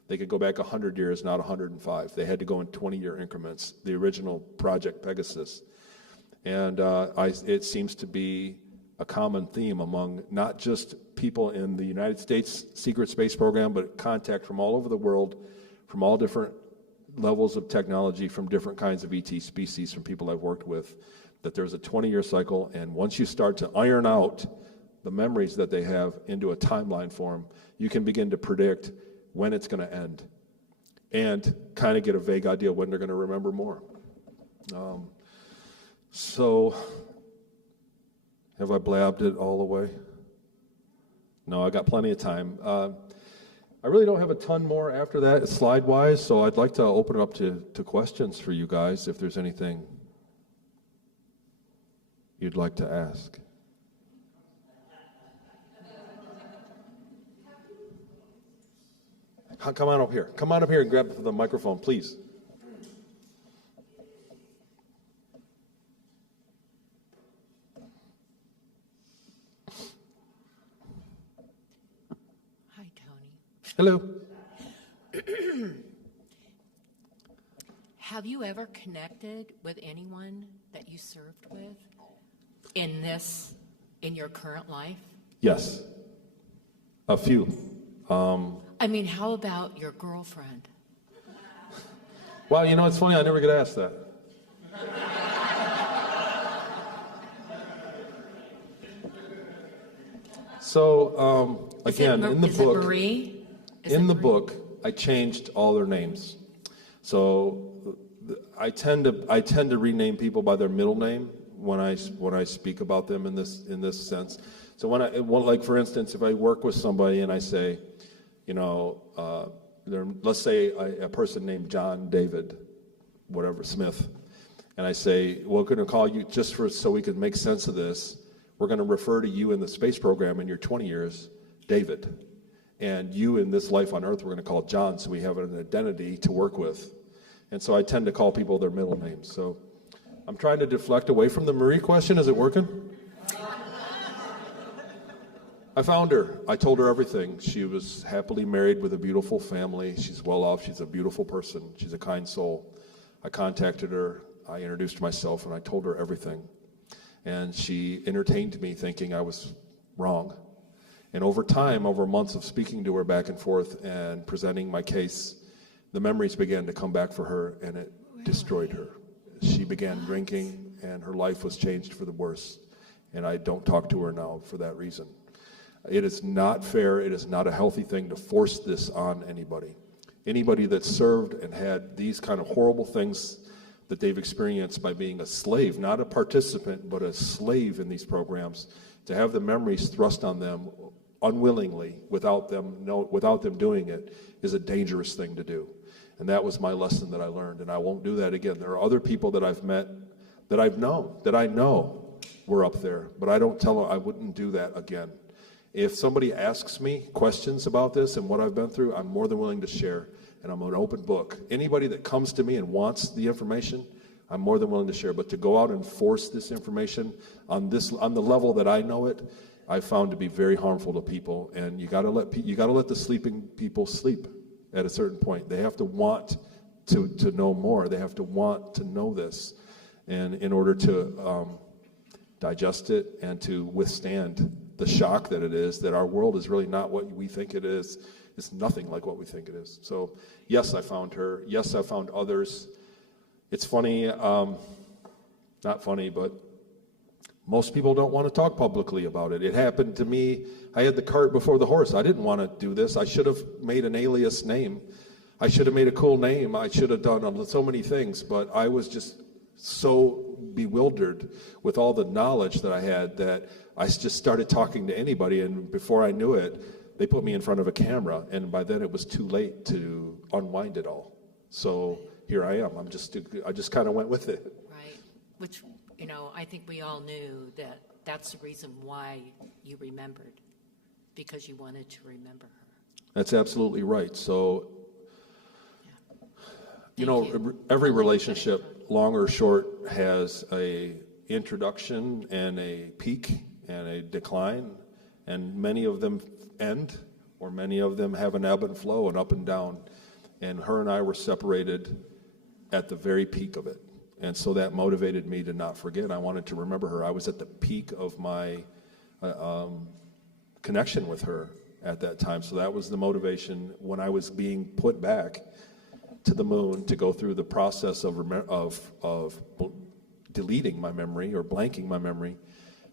They could go back 100 years, not 105. They had to go in 20-year increments, the original Project Pegasus. And it seems to be a common theme among not just people in the United States Secret Space Program, but contact from all over the world, from all different levels of technology, from different kinds of ET species, from people I've worked with, that there's a 20-year cycle, and once you start to iron out the memories that they have into a timeline form, you can begin to predict when it's going to end and kind of get a vague idea when they're going to remember more. So, have I blabbed it all away? No, I got plenty of time. I really don't have a ton more after that slide-wise, so I'd like to open it up to questions for you guys if there's anything you'd like to ask. Come on up here. Come on up here and grab the microphone, please. Hi, Tony. Hello. Have you ever connected with anyone that you served with in your current life? Yes. A few. I mean, how about your girlfriend? Well, you know, it's funny, I never get asked that. So, again, in the book, Marie? in the book, I changed all their names. So, I tend to rename people by their middle name when I speak about them in this sense. So like for instance, if I work with somebody and I say, you know, let's say a person named John David, whatever, Smith, and I say, well, we're going to call you so we can make sense of this. We're going to refer to you in the space program in your 20 years, David, and you in this life on Earth, we're going to call John, so we have an identity to work with. And so I tend to call people their middle names. So I'm trying to deflect away from the Marie question. Is it working? I found her. I told her everything. She was happily married with a beautiful family. She's well off. She's a beautiful person. She's a kind soul. I contacted her. I introduced myself, and I told her everything. And she entertained me thinking I was wrong. And over time, over months of speaking to her back and forth and presenting my case, the memories began to come back for her, and it destroyed her. She began drinking, and her life was changed for the worse. And I don't talk to her now for that reason. It is not fair. It is not a healthy thing to force this on anybody. Anybody that served and had these kind of horrible things that they've experienced by being a slave, not a participant, but a slave in these programs, to have the memories thrust on them unwillingly without them doing it is a dangerous thing to do. And that was my lesson that I learned, and I won't do that again. There are other people that I've met, that I know were up there, but I don't tell them I wouldn't do that again. If somebody asks me questions about this and what I've been through, I'm more than willing to share, and I'm an open book. Anybody that comes to me and wants the information, I'm more than willing to share. But to go out and force this information on the level that I know it, I found to be very harmful to people. And you got to let the sleeping people sleep at a certain point. They have to want to know more. They have to want to know this, and in order to digest it and to withstand the shock that it is, that our world is really not what we think it is. It's nothing like what we think it is. So, yes, I found her. Yes, I found others. It's funny, not funny, but most people don't want to talk publicly about it. It happened to me. I had the cart before the horse. I didn't want to do this. I should have made an alias name. I should have made a cool name. I should have done so many things, but I was just so bewildered with all the knowledge that I had that I just started talking to anybody, and before I knew it, they put me in front of a camera, and by then it was too late to unwind it all. So here I am. I just kind of went with it. Right. Which, I think we all knew that that's the reason why you remembered, because you wanted to remember her. That's absolutely right. So, you Thank know, you. every relationship, long or short, has a introduction and a peak and a decline, and many of them end, or many of them have an ebb and flow, and up and down. And her and I were separated at the very peak of it. And so that motivated me to not forget. I wanted to remember her. I was at the peak of my connection with her at that time. So that was the motivation when I was being put back to the moon to go through the process of deleting my memory or blanking my memory.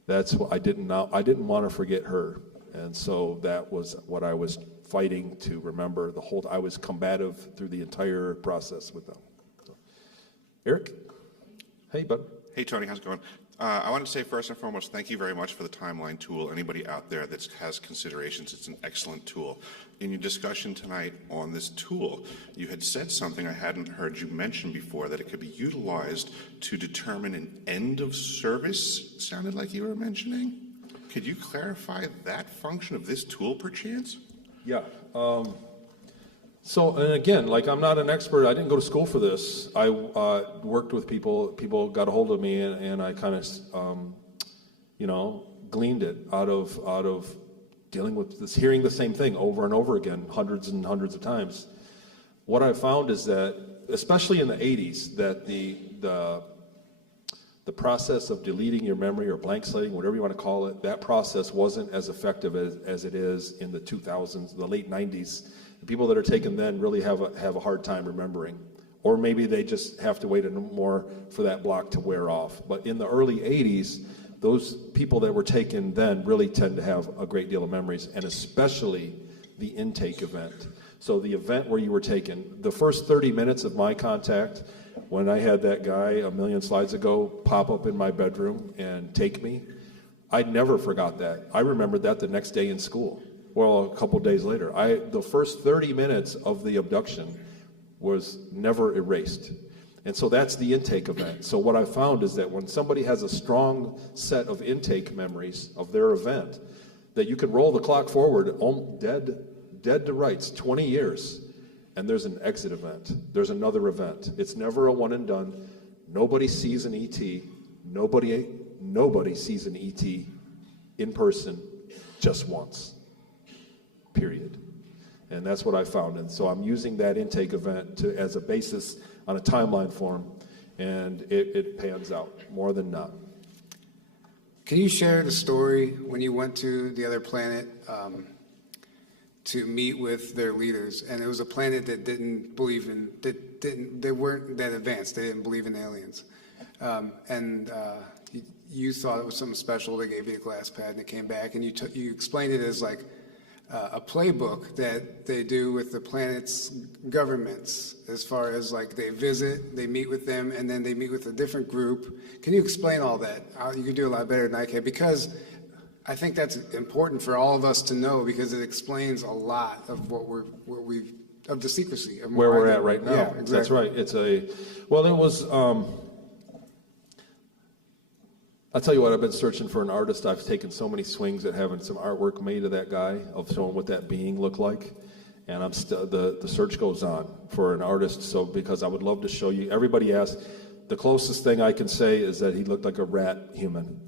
That's what I didn't want to forget her. And so that was what I was fighting to remember. I was combative through the entire process with them. So, Eric? Hey, bud. Hey, Tony, how's it going? I want to say first and foremost, thank you very much for the timeline tool. Anybody out there that has considerations, it's an excellent tool. In your discussion tonight on this tool, you had said something I hadn't heard you mention before, that it could be utilized to determine an end of service, sounded like you were mentioning. Could you clarify that function of this tool, perchance? Yeah. So, and again, like, I'm not an expert. I didn't go to school for this. I worked with people. People got a hold of me, and I kind of, gleaned it out of dealing with this, hearing the same thing over and over again, hundreds and hundreds of times. What I found is that, especially in the 80s, that the process of deleting your memory or blank slating, whatever you want to call it, that process wasn't as effective as it is in the 2000s, the late 90s. The people that are taken then really have a hard time remembering. Or maybe they just have to wait more for that block to wear off. But in the early 80s, those people that were taken then really tend to have a great deal of memories, and especially the intake event. So the event where you were taken, the first 30 minutes of my contact, when I had that guy a million slides ago pop up in my bedroom and take me, I never forgot that. I remembered that the next day in school. Well, a couple days later. The first 30 minutes of the abduction was never erased. And so that's the intake event. So what I found is that when somebody has a strong set of intake memories of their event, that you can roll the clock forward dead to rights, 20 years, and there's an exit event. There's another event. It's never a one and done. Nobody sees an ET. Nobody sees an ET in person just once. Period. And that's what I found. And so I'm using that intake event as a basis on a timeline form, and it pans out more than not. Can you share the story when you went to the other planet to meet with their leaders? And it was a planet that they weren't that advanced. They didn't believe in aliens. You thought it was something special. They gave you a glass pad, and it came back, and you explained it as like a playbook that they do with the planet's governments, as far as like they visit, they meet with them, and then they meet with a different group. Can you explain all that? You can do a lot better than I can, because I think that's important for all of us to know, because it explains a lot of of the secrecy of where we're at right now. Yeah, exactly. That's right. It was. I'll tell you what, I've been searching for an artist. I've taken so many swings at having some artwork made of that guy, of showing what that being looked like. And I'm still, the search goes on for an artist, so because I would love to show you. Everybody asks, the closest thing I can say is that he looked like a rat human.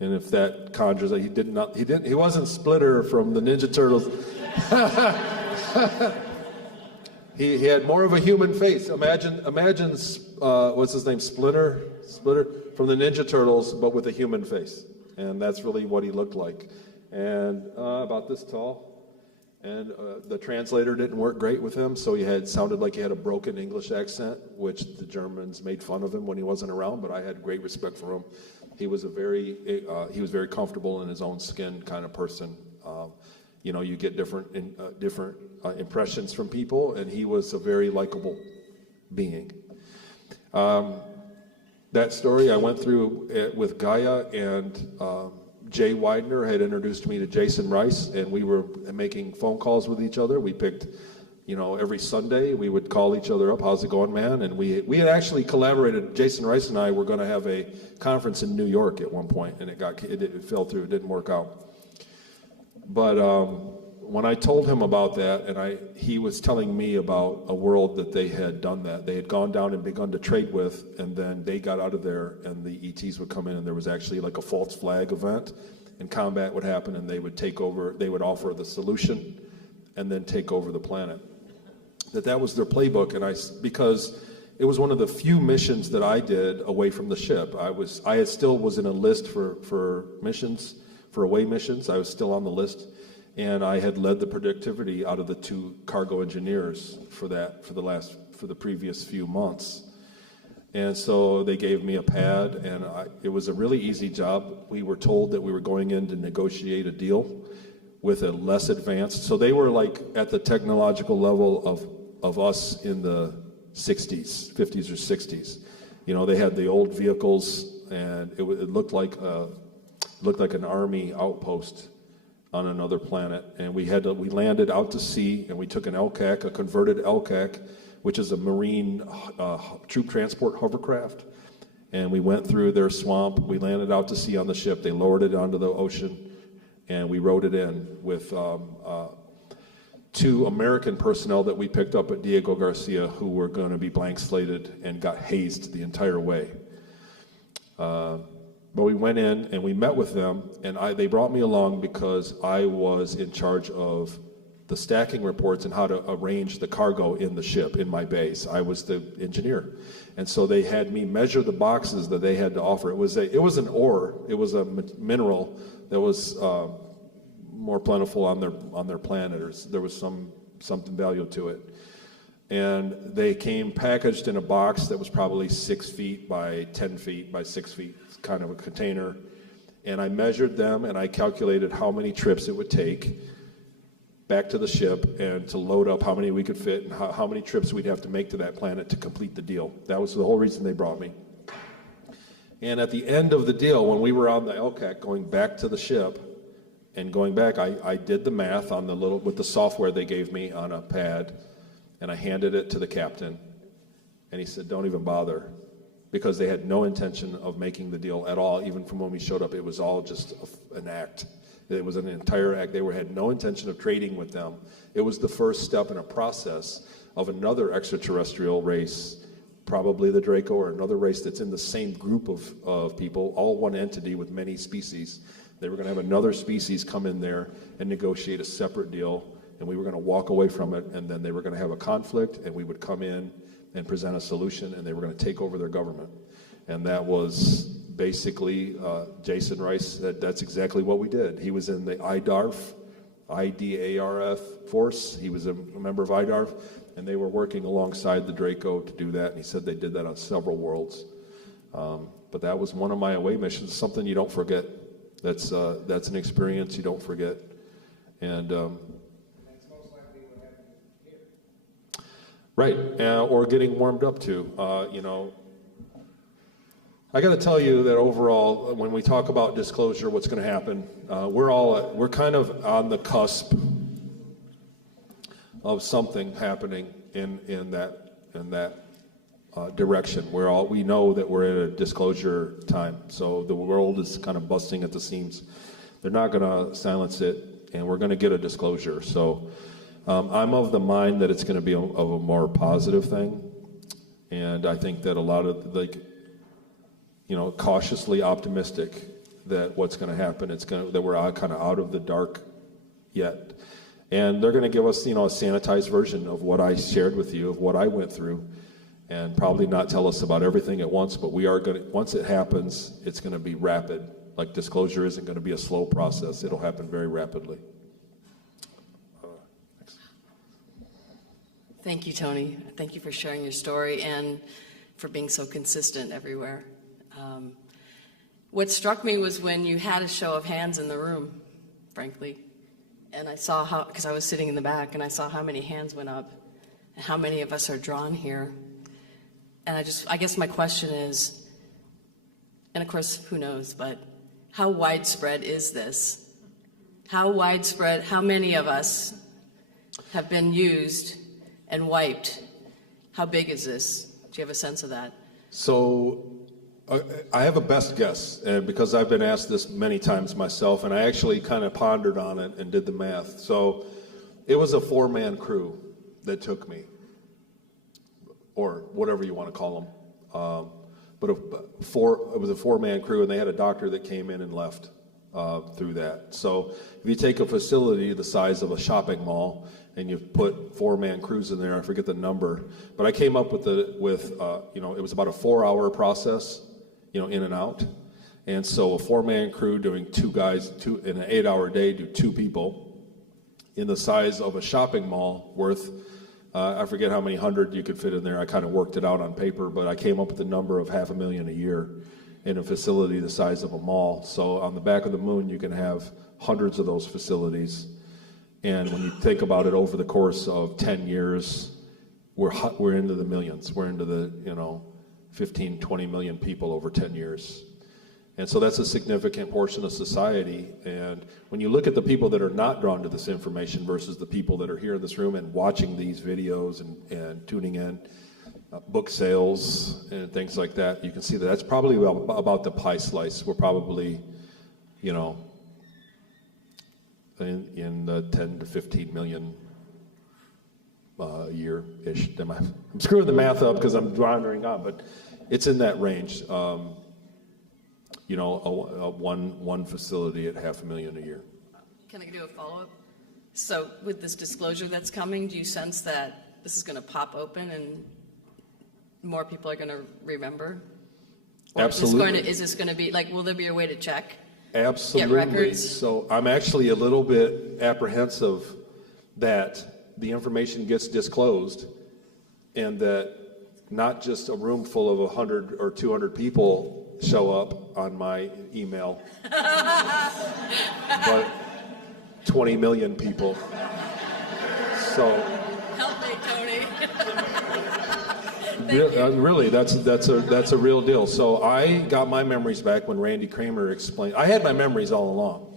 And if that conjures, he wasn't Splitter from the Ninja Turtles. He had more of a human face. Imagine, what's his name, Splinter from the Ninja Turtles, but with a human face. And that's really what he looked like. And about this tall. And the translator didn't work great with him, so sounded like he had a broken English accent, which the Germans made fun of him when he wasn't around, but I had great respect for him. He was he was very comfortable in his own skin kind of person. You get different impressions from people, and he was a very likable being. That story I went through with Gaia, and Jay Widener had introduced me to Jason Rice, and we were making phone calls with each other. We picked You know, every Sunday we would call each other up, how's it going, man? And we had actually collaborated, Jason Rice and I were going to have a conference in New York at one point, and it fell through, it didn't work out. But when I told him about that, and he was telling me about a world that they had done that. They had gone down and begun to trade with, and then they got out of there, and the ETs would come in, and there was actually like a false flag event, and combat would happen, and they would take over, they would offer the solution, and then take over the planet. That was their playbook, and because it was one of the few missions that I did away from the ship. I still was in a list for missions, for away missions. I was still on the list, and I had led the productivity out of the 2 cargo engineers for the previous few months. And so they gave me a pad, and it was a really easy job. We were told that we were going in to negotiate a deal with a less advanced. So they were like at the technological level of us in the 60s, 50s or 60s. You know, they had the old vehicles, and it looked like an army outpost on another planet. And we landed out to sea, and we took an LCAC, a converted LCAC, which is a marine troop transport hovercraft. And we went through their swamp. We landed out to sea on the ship. They lowered it onto the ocean, and we rode it in with 2 American personnel that we picked up at Diego Garcia, who were going to be blank slated and got hazed the entire way. But we went in and we met with them, and they brought me along because I was in charge of the stacking reports and how to arrange the cargo in the ship, in my base. I was the engineer. And so they had me measure the boxes that they had to offer. It was an ore, it was a mineral that was more plentiful on their planet, or there was something value to it. And they came packaged in a box that was probably 6 feet by 10 feet by 6 feet, kind of a container. And I measured them, and I calculated how many trips it would take back to the ship and to load up how many we could fit and how many trips we'd have to make to that planet to complete the deal. That was the whole reason they brought me. And at the end of the deal, when we were on the LCAC going back to the ship and going back, I did the math on with the software they gave me on a pad, and I handed it to the captain, and he said, don't even bother, because they had no intention of making the deal at all. Even from when we showed up, it was all just an act. It was an entire act. They had no intention of trading with them. It was the first step in a process of another extraterrestrial race, probably the Draco, or another race that's in the same group of people, all one entity with many species. They were going to have another species come in there and negotiate a separate deal, and we were going to walk away from it, and then they were going to have a conflict, and we would come in and present a solution, and they were going to take over their government. And that was basically, Jason Rice said that's exactly what we did. He was in the IDARF force. He was a member of IDARF, and they were working alongside the Draco to do that, and he said they did that on several worlds. But that was one of my away missions, something you don't forget. That's an experience you don't forget. And That's most likely what happened here. right, or getting warmed up to, you know. I got to tell you that overall, when we talk about disclosure, what's going to happen, we're kind of on the cusp of something happening in that direction. We know that we're in a disclosure time, so the world is kind of busting at the seams. They're not going to silence it, and we're going to get a disclosure. So I'm of the mind that it's going to be of a more positive thing, and I think that a lot of cautiously optimistic that what's going to happen. That we're kind of out of the dark yet, and they're going to give us a sanitized version of what I shared with you, of what I went through. And probably not tell us about everything at once, but we are going to, once it happens, it's going to be rapid. Like disclosure isn't going to be a slow process. It'll happen very rapidly. Next. Thank you, Tony. Thank you for sharing your story and for being so consistent everywhere. What struck me was when you had a show of hands in the room, frankly. And I saw how, because I was sitting in the back, and I saw how many hands went up and how many of us are drawn here. And I guess my question is, and of course, who knows, but how widespread is this? How widespread, how many of us have been used and wiped. How big is this? Do you have a sense of that? So I have a best guess, and because I've been asked this many times myself, and I actually kind of pondered on it and did the math. So it was a 4-man crew that took me, or whatever you want to call them. But it was a 4-man crew, and they had a doctor that came in and left through that. So if you take a facility the size of a shopping mall and you put 4-man crews in there, I forget the number, but I came up with it was about a 4-hour process, in and out. And so a 4-man crew doing two guys, in an 8-hour day, do 2 people in the size of a shopping mall worth, I forget how many hundred you could fit in there. I kind of worked it out on paper, but I came up with the number of $500,000 a year in a facility the size of a mall. So on the back of the moon, you can have hundreds of those facilities. And when you think about it over the course of 10 years, we're into the millions. We're into the, 15, 20 million people over 10 years. And so that's a significant portion of society. And when you look at the people that are not drawn to this information versus the people that are here in this room and watching these videos and tuning in, book sales and things like that, you can see that that's probably about the pie slice. We're probably, in the 10 to 15 million a year-ish. I'm screwing the math up because I'm wandering on, but it's in that range. One facility at $500,000 a year. Can I do a follow-up? So with this disclosure that's coming, do you sense that this is going to pop open and more people are going to remember? Or Absolutely. Is this going to be, will there be a way to check? Absolutely. Get records? So I'm actually a little bit apprehensive that the information gets disclosed and that not just a room full of 100 or 200 people show up on my email, but 20 million people. So Help me, Tony. really, that's a real deal. So I got my memories back when Randy Kramer explained. I had my memories all along.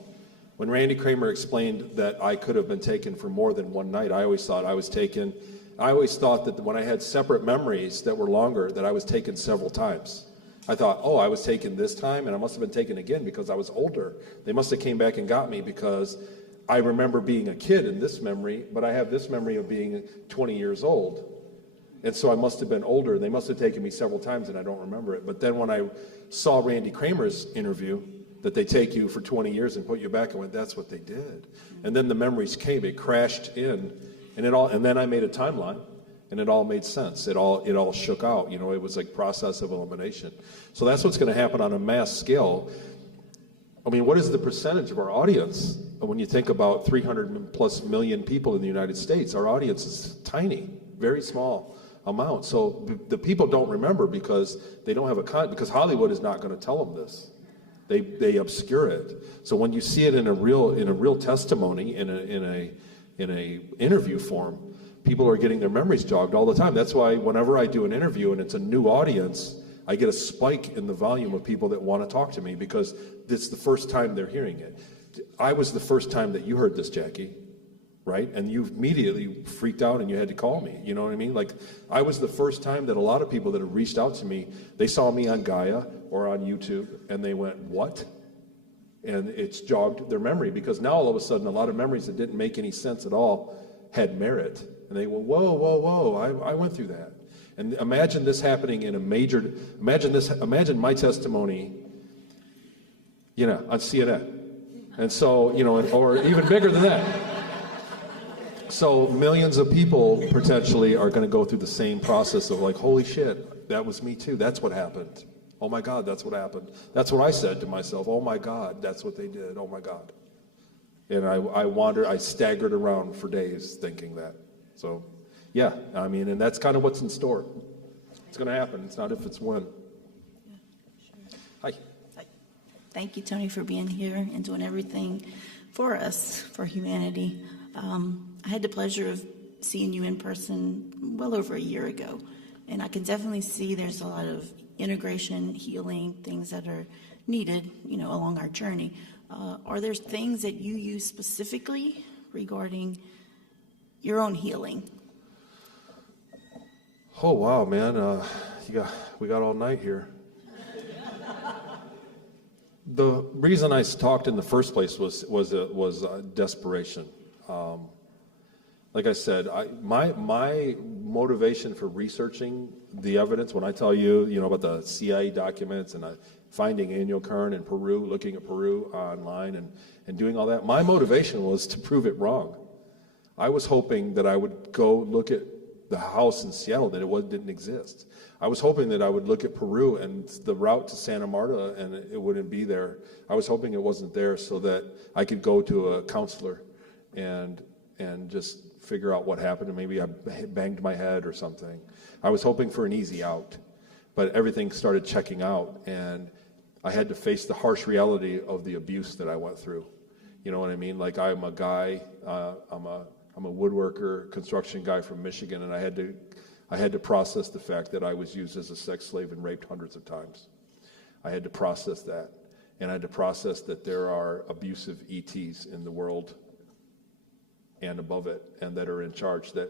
When Randy Kramer explained that I could have been taken for more than one night, I always thought I was taken. I always thought that when I had separate memories that were longer, that I was taken several times. I thought, I was taken this time, and I must have been taken again because I was older. They must have came back and got me because I remember being a kid in this memory, but I have this memory of being 20 years old. And so I must have been older. They must have taken me several times, and I don't remember it. But then when I saw Randy Kramer's interview, that they take you for 20 years and put you back, I went, that's what they did. And then the memories came. It crashed in, and then I made a timeline. And it all made sense. It all shook out. It was like process of elimination. So that's what's going to happen on a mass scale. I mean, what is the percentage of our audience? When you think about 300 plus million people in the United States, our audience is tiny, very small amount. So the people don't remember because they don't have because Hollywood is not going to tell them this. They obscure it. So when you see it in a real testimony, in a interview form, people are getting their memories jogged all the time. That's why whenever I do an interview and it's a new audience, I get a spike in the volume of people that want to talk to me because it's the first time they're hearing it. I was the first time that you heard this, Jackie, right? And you immediately freaked out and you had to call me. You know what I mean? I was the first time that a lot of people that have reached out to me, they saw me on Gaia or on YouTube and they went, what? And it's jogged their memory because now all of a sudden a lot of memories that didn't make any sense at all had merit. And they went, whoa, I went through that. And imagine this happening in imagine my testimony, on CNN. And so, or even bigger than that. So millions of people potentially are going to go through the same process of holy shit, that was me too. That's what happened. Oh my God, that's what happened. That's what I said to myself. Oh my God, that's what they did. Oh my God. And I staggered around for days thinking that. So, yeah, and that's kind of what's in store. It's going to happen. It's not if, it's when. Yeah, sure. Hi. Hi. Thank you, Tony, for being here and doing everything for us, for humanity. I had the pleasure of seeing you in person well over a year ago, and I can definitely see there's a lot of integration, healing, things that are needed, along our journey. Are there things that you use specifically regarding your own healing? Oh wow, man! We got all night here. The reason I talked in the first place was desperation. Like I said, my motivation for researching the evidence, when I tell you, about the CIA documents and finding Ennio Kern in Peru, looking at Peru online and doing all that, my motivation was to prove it wrong. I was hoping that I would go look at the house in Seattle, that it didn't exist. I was hoping that I would look at Peru and the route to Santa Marta and it wouldn't be there. I was hoping it wasn't there so that I could go to a counselor and just figure out what happened, and maybe I banged my head or something. I was hoping for an easy out, but everything started checking out, and I had to face the harsh reality of the abuse that I went through. You know what I mean? Like, I'm a guy, I'm a woodworker, construction guy from Michigan, and I had to process the fact that I was used as a sex slave and raped hundreds of times. I had to process that, and I had to process that there are abusive ETs in the world and above it, and that are in charge. That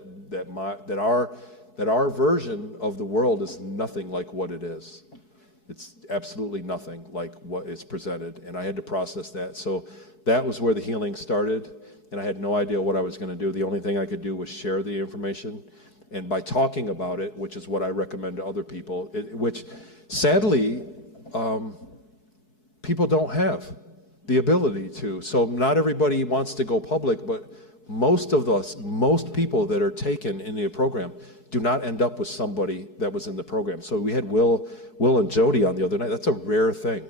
our version of the world is nothing like what it is. It's absolutely nothing like what is presented, and I had to process that. So that was where the healing started, and I had no idea what I was going to do. The only thing I could do was share the information, and by talking about it, which is what I recommend to other people, which sadly people don't have the ability to. So not everybody wants to go public, but most people that are taken in the program do not end up with somebody that was in the program. So we had Will and Jody on the other night. That's a rare thing.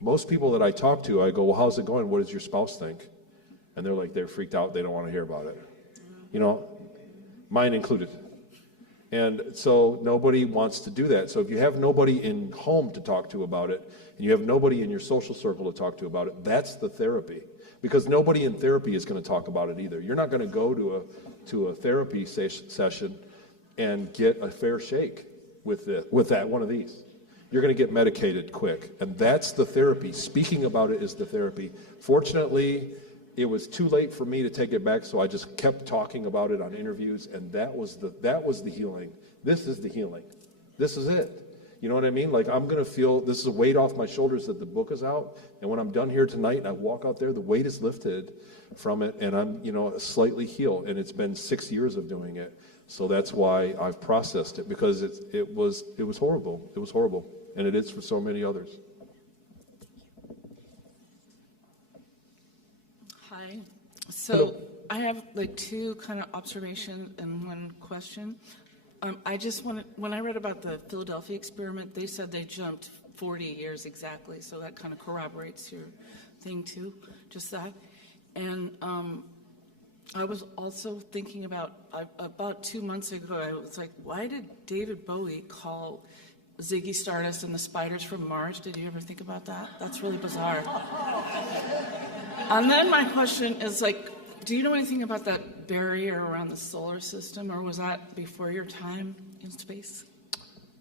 Most people that I talk to, I go, well, how's it going? What does your spouse think? And they're freaked out. They don't want to hear about it. Mine included. And so nobody wants to do that. So if you have nobody in home to talk to about it, and you have nobody in your social circle to talk to about it, that's the therapy. Because nobody in therapy is going to talk about it either. You're not going to go to a therapy session and get a fair shake with one of these. You're going to get medicated quick, and that's the therapy. Speaking about it is the therapy. Fortunately, it was too late for me to take it back, so I just kept talking about it on interviews, and that was the healing. This is the healing. This is it. You know what I mean? Like, I'm going to feel, this is a weight off my shoulders that the book is out, and when I'm done here tonight and I walk out there, the weight is lifted from it, and I'm, slightly healed, and it's been 6 years of doing it. So that's why I've processed it, because it was horrible. It was horrible, and it is for so many others. Hi. So I have like two kind of observations and one question. I just wanted, when I read about the Philadelphia experiment, they said they jumped 40 years exactly, so that kind of corroborates your thing too, just that. And I was also thinking about 2 months ago, I was like, why did David Bowie call Ziggy Stardust and the Spiders from Mars? Did you ever think about that? That's really bizarre. And then my question is, like, do you know anything about that barrier around the solar system, or was that before your time in space?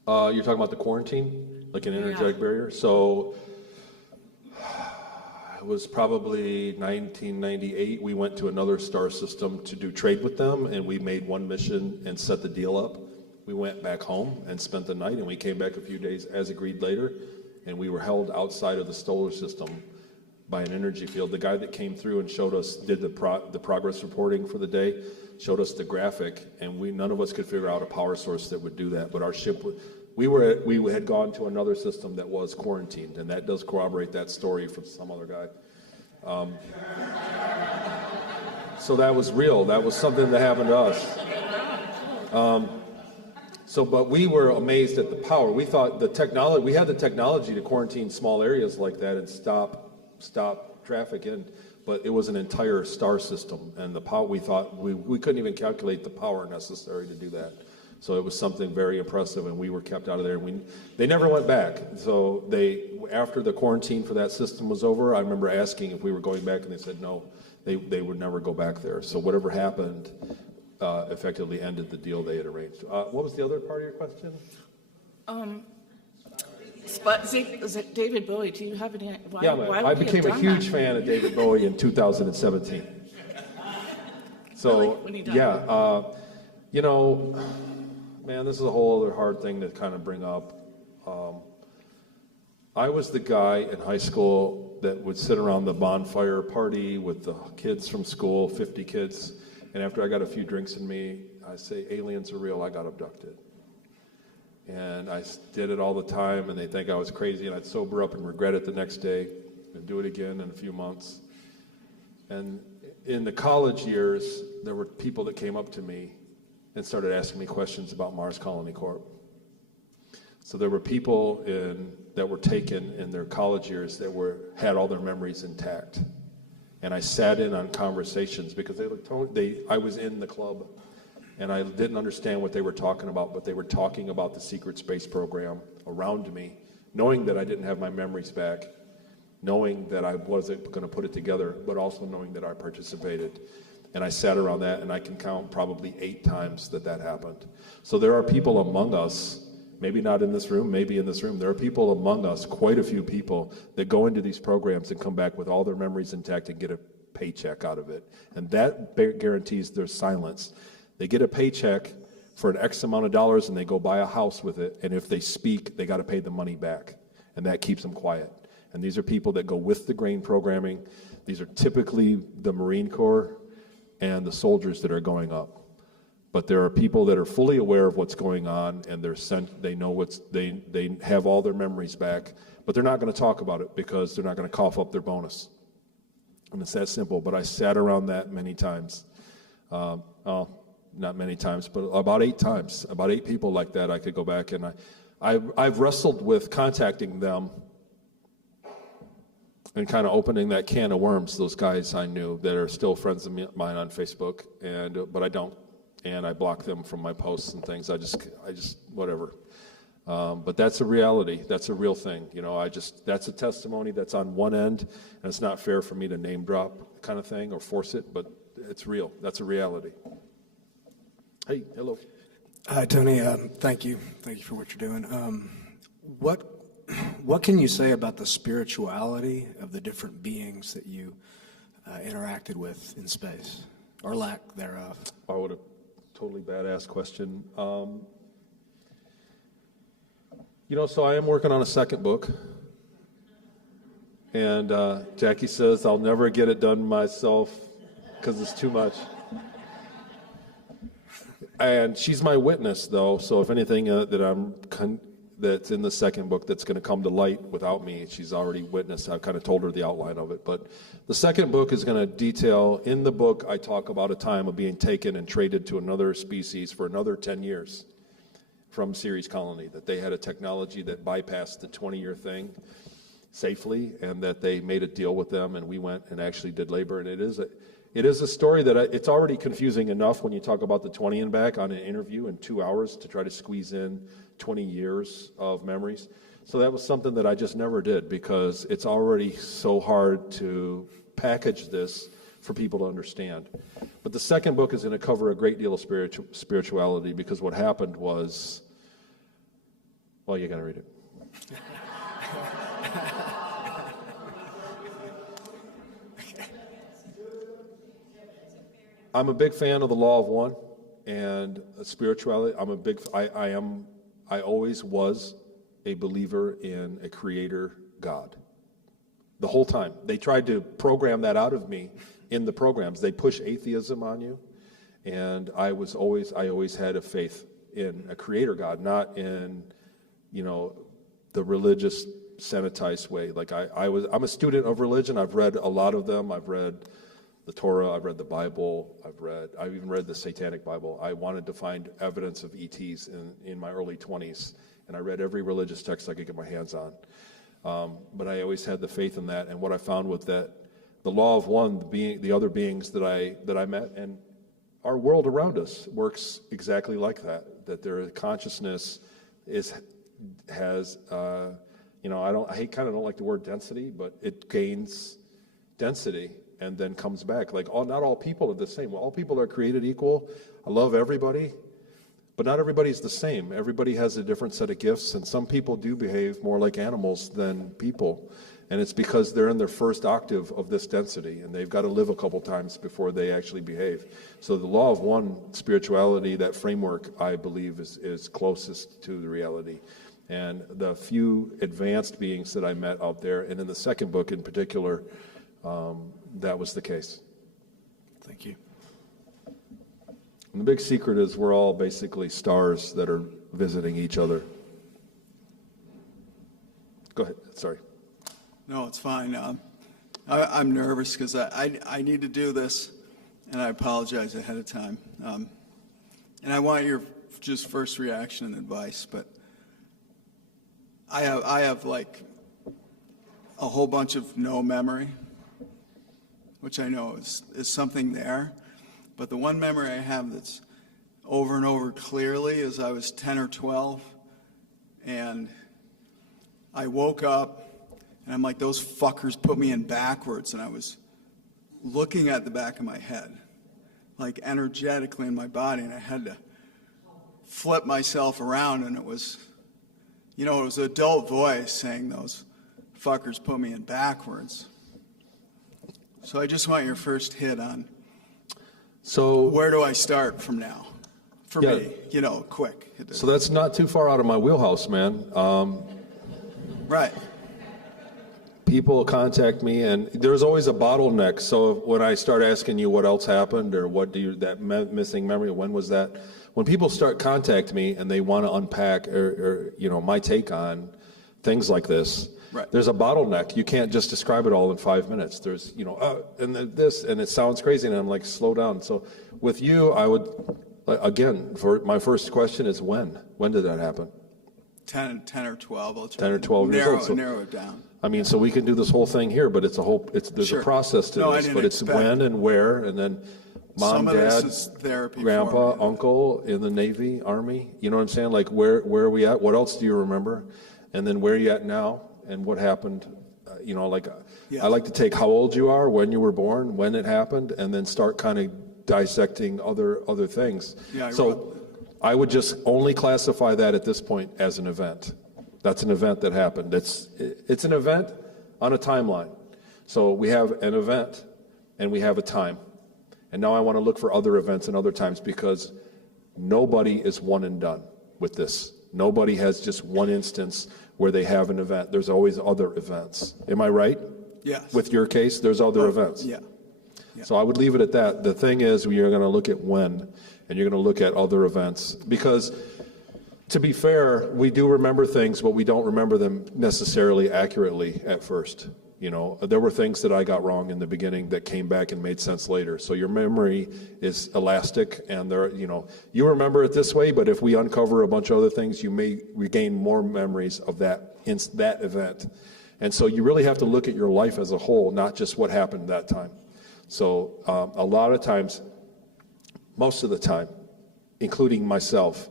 You're talking about the quarantine, like an energetic barrier? So it was probably 1998. We went to another star system to do trade with them, and we made one mission and set the deal up. We went back home and spent the night, and we came back a few days as agreed later, and we were held outside of the solar system by an energy field. The guy that came through and showed us, did the progress reporting for the day, showed us the graphic, and none of us could figure out a power source that would do that. But our ship, we had gone to another system that was quarantined, and that does corroborate that story from some other guy. So that was real. That was something that happened to us. But we were amazed at the power. We thought we had the technology to quarantine small areas like that and stop traffic in, but it was an entire star system, and the power, we thought we couldn't even calculate the power necessary to do that. So it was something very impressive, and we were kept out of there. They never went back. So after the quarantine for that system was over, I remember asking if we were going back, and they said no, they would never go back there. So whatever happened effectively ended the deal they had arranged. What was the other part of your question? But David Bowie, do you have any? I became a huge fan of David Bowie in 2017. So really? When he died? Man, this is a whole other hard thing to kind of bring up. I was the guy in high school that would sit around the bonfire party with the kids from school, 50 kids, and after I got a few drinks in me, I say, aliens are real, I got abducted. And I did it all the time, and they think I was crazy, and I'd sober up and regret it the next day and do it again in a few months. And in the college years, there were people that came up to me and started asking me questions about Mars Colony Corp. So there were people that were taken in their college years that had all their memories intact. And I sat in on conversations because I was in the club and I didn't understand what they were talking about, but they were talking about the secret space program around me, knowing that I didn't have my memories back, knowing that I wasn't going to put it together, but also knowing that I participated. And I sat around that, and I can count probably 8 times that happened. So there are people among us, maybe not in this room, maybe in this room, there are people among us, quite a few people, that go into these programs and come back with all their memories intact and get a paycheck out of it. And that guarantees their silence. They get a paycheck for an X amount of dollars, and they go buy a house with it, and if they speak, they got to pay the money back, and that keeps them quiet. And these are people that go with the grain programming. These are typically the Marine Corps and the soldiers that are going up. But there are people that are fully aware of what's going on, and they know they have all their memories back, but they're not going to talk about it because they're not going to cough up their bonus. And it's that simple. But I sat around that many times. Not many times, but about 8 times. About 8 people like that I could go back, and I've wrestled with contacting them and kind of opening that can of worms. Those guys I knew that are still friends of mine on Facebook, but I don't. And I block them from my posts and things. I just whatever. But that's a reality. That's a real thing. You know, that's a testimony that's on one end, and it's not fair for me to name drop kind of thing or force it, but it's real. That's a reality. Hey, hello. Hi, Tony. Thank you. Thank you for what you're doing. What can you say about the spirituality of the different beings that you interacted with in space, or lack thereof? Oh, what a totally badass question. So I am working on a second book, and Jackie says I'll never get it done myself because it's too much. And she's my witness, though, so if anything that's in the second book that's going to come to light without me, she's already witnessed. I've kind of told her the outline of it. But the second book is going to detail, in the book, I talk about a time of being taken and traded to another species for another 10 years from Ceres Colony, that they had a technology that bypassed the 20-year thing safely, and that they made a deal with them, and we went and actually did labor. And it is a story that it's already confusing enough when you talk about the 20 and back on an interview in 2 hours to try to squeeze in 20 years of memories. So that was something that I just never did because it's already so hard to package this for people to understand. But the second book is going to cover a great deal of spirituality because what happened was, well, you got to read it. I'm a big fan of the law of one and spirituality. I always was a believer in a creator God. The whole time. They tried to program that out of me in the programs. They push atheism on you. And I always had a faith in a creator God, not in, the religious sanitized way. Like I'm a student of religion. I've read a lot of them. I've read the Torah, I've read the Bible, I've even read the Satanic Bible. I wanted to find evidence of ETs in my early 20s, and I read every religious text I could get my hands on. But I always had the faith in that, and what I found was that the law of one, the other beings that I met, and our world around us works exactly like that. That their consciousness has I kind of don't like the word density, but it gains density and then comes back. Like, not all people are the same. All people are created equal. I love everybody, but not everybody's the same. Everybody has a different set of gifts, and some people do behave more like animals than people. And it's because they're in their first octave of this density, and they've got to live a couple times before they actually behave. So the law of one spirituality, that framework, I believe, is closest to the reality. And the few advanced beings that I met out there, and in the second book in particular, that was the case. Thank you. And the big secret is we're all basically stars that are visiting each other. Go ahead, sorry. No, it's fine. I'm nervous because I need to do this, and I apologize ahead of time. And I want your just first reaction and advice, but I have like a whole bunch of no memory, which I know is something there. But the one memory I have that's over and over clearly is I was 10 or 12, and I woke up, and I'm like, those fuckers put me in backwards, and I was looking at the back of my head, like energetically in my body, and I had to flip myself around, and it was, it was an adult voice saying those fuckers put me in backwards. So I just want your first hit on where do I start from now? For me, quick. So that's not too far out of my wheelhouse, man. Right. People contact me, and there's always a bottleneck. So when I start asking you what else happened, or what do you, that missing memory, when was that? When people start contacting me and they want to unpack or my take on things like this, right. There's a bottleneck. You can't just describe it all in 5 minutes. There's, and this, and it sounds crazy, and I'm like, slow down. So with you, I would, again, for my first question is when? When did that happen? 10 or 12. I'll try 10 or 12 years old. So, narrow it down. I mean, so we can do this whole thing here, but there's Sure. a process to this, but it's when and where, and then mom, Some of dad, this is therapy grandpa, for me. uncle in the Navy, Army. You know what I'm saying? Like, where are we at? What else do you remember? And then where are you at now? And what happened? Yes. I like to take how old you are, when you were born, when it happened, and then start kind of dissecting other things. Yeah, I would just only classify that at this point as an event. That's an event that happened. It's an event on a timeline. So we have an event and we have a time. And now I want to look for other events and other times, because nobody is one and done with this. Nobody has just one instance where they have an event. There's always other events. Am I right? Yes. With your case, there's other events. Yeah. So I would leave it at that. The thing is, you're going to look at when, and you're going to look at other events. Because, to be fair, we do remember things, but we don't remember them necessarily accurately at first. There were things that I got wrong in the beginning that came back and made sense later. So your memory is elastic, and you remember it this way, but if we uncover a bunch of other things, you may regain more memories of that event. And so you really have to look at your life as a whole, not just what happened that time. So a lot of times, most of the time, including myself,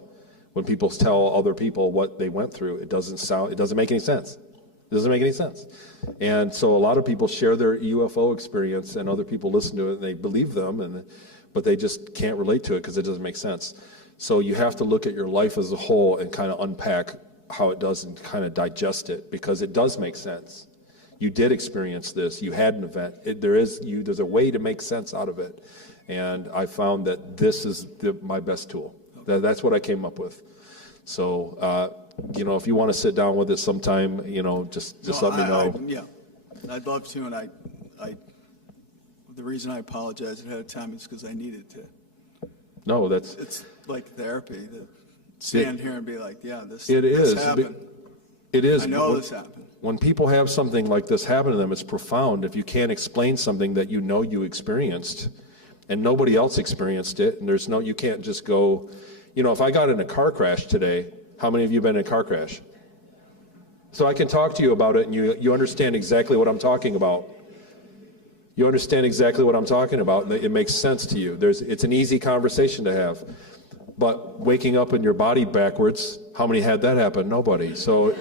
when people tell other people what they went through, it doesn't make any sense. It doesn't make any sense. And so a lot of people share their UFO experience, and other people listen to it and they believe them, but they just can't relate to it because it doesn't make sense. So you have to look at your life as a whole and kind of unpack how it does and kind of digest it, because it does make sense. You did experience this. You had an event. There's a way to make sense out of it. And I found that this is my best tool. That's what I came up with. So, if you want to sit down with it sometime, just let me know. Yeah, I'd love to, and the reason I apologize ahead of time is because I needed to. No, it's like therapy to stand here and be like, yeah, this happened. It is. I know this happened. When people have something like this happen to them, it's profound. If you can't explain something that you experienced, and nobody else experienced it, and you can't just go, if I got in a car crash today. How many of you have been in a car crash? So I can talk to you about it, and you understand exactly what I'm talking about. You understand exactly what I'm talking about, and it makes sense to you. It's an easy conversation to have. But waking up in your body backwards, how many had that happen? Nobody. So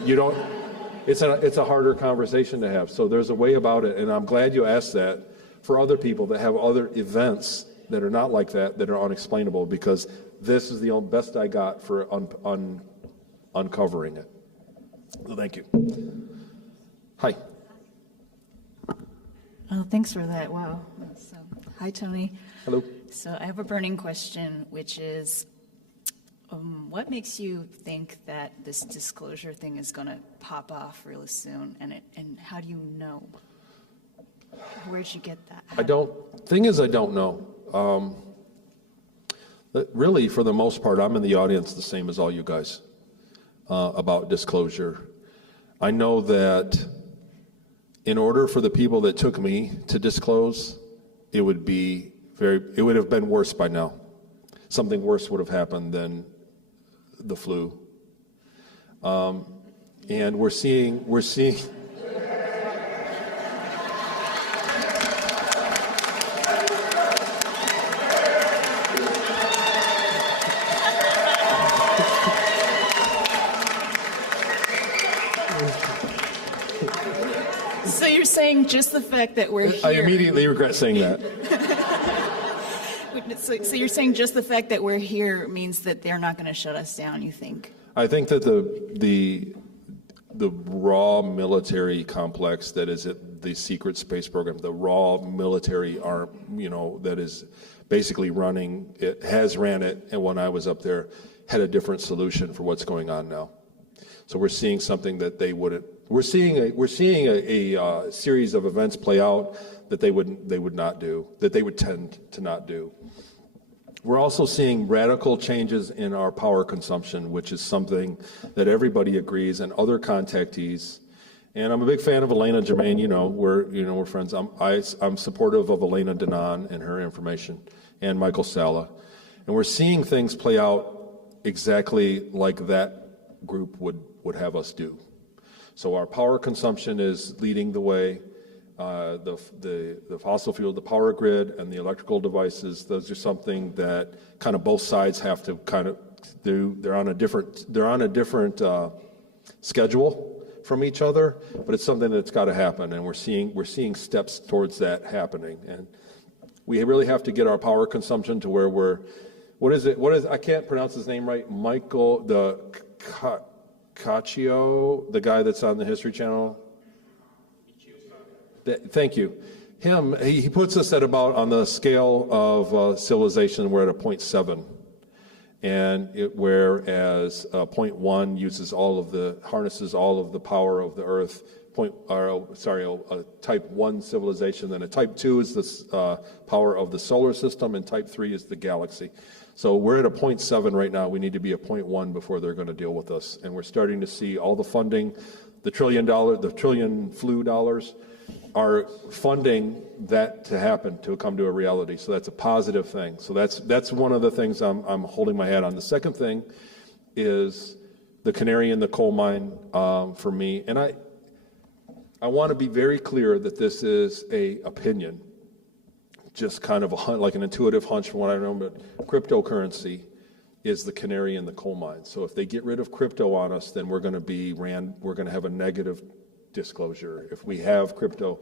it's a harder conversation to have. So there's a way about it, and I'm glad you asked that for other people that have other events that are not like that are unexplainable, because this is the best I got for uncovering it. So thank you. Hi. Oh, thanks for that. Wow. So, hi, Tony. Hello. So I have a burning question, which is, what makes you think that this disclosure thing is going to pop off really soon? And how do you know? Where'd you get that? I don't know. Really, for the most part, I'm in the audience the same as all you guys about disclosure. I know that in order for the people that took me to disclose, it would have been worse by now. Something worse would have happened than the flu. And we're seeing. So you're saying just the fact that we're here. I immediately regret saying that. So you're saying just the fact that we're here means that they're not going to shut us down, you think? I think that the raw military complex that is at the secret space program, the raw military arm, that is basically running it, has ran it, and when I was up there, had a different solution for what's going on now. So we're seeing something that they wouldn't. We're seeing a series of events play out that they would not do, that they would tend to not do. We're also seeing radical changes in our power consumption, which is something that everybody agrees, and other contactees. And I'm a big fan of Elena Germain. We're friends. I'm supportive of Elena Denon and her information, and Michael Sala. And we're seeing things play out exactly like that group would have us do. So our power consumption is leading the way. The fossil fuel, the power grid, and the electrical devices, those are something that kind of both sides have to kind of do. They're on a different schedule from each other, but it's something that's got to happen, and we're seeing steps towards that happening. And we really have to get our power consumption to where I can't pronounce his name right. Michael Caccio, the guy that's on the History Channel. Thank you. He puts us at about, on the scale of civilization, we're at a 0.7. And whereas 0.1 harnesses all of the power of the Earth. A type 1 civilization, then a type 2 is the power of the solar system, and type 3 is the galaxy. So we're at a 0.7 right now. We need to be a 0.1 before they're going to deal with us. And we're starting to see all the funding, the trillion flu dollars, are funding that to happen, to come to a reality. So that's a positive thing. So that's one of the things I'm holding my hat on. The second thing is the canary in the coal mine for me. And I want to be very clear that this is a opinion, just kind of like an intuitive hunch from what I know, but cryptocurrency is the canary in the coal mine. So if they get rid of crypto on us, then we're going to have a negative disclosure if we have crypto.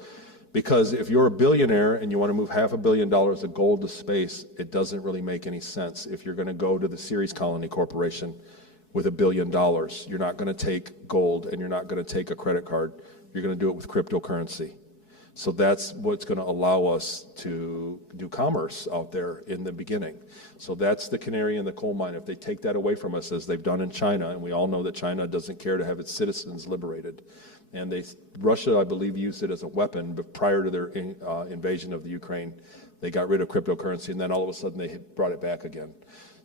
Because if you're a billionaire and you want to move $500 million of gold to space, it doesn't really make any sense. If you're going to go to the Ceres Colony Corporation with $1 billion, you're not going to take gold and you're not going to take a credit card. You're going to do it with cryptocurrency. So that's what's going to allow us to do commerce out there in the beginning. So that's the canary in the coal mine. If they take that away from us, as they've done in China, and we all know that China doesn't care to have its citizens liberated. And Russia, I believe, used it as a weapon, but prior to their invasion of the Ukraine, they got rid of cryptocurrency, and then all of a sudden they brought it back again.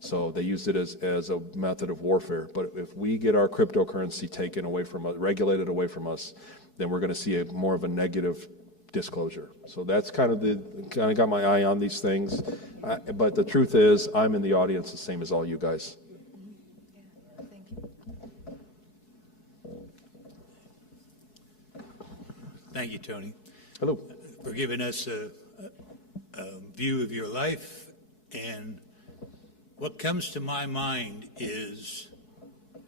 So they used it as a method of warfare. But if we get our cryptocurrency taken away from us, regulated away from us, then we're going to see more of a negative disclosure. So that's kind of got my eye on these things. But the truth is, I'm in the audience the same as all you guys. Thank you, Tony. Hello. For giving us a view of your life. And what comes to my mind is,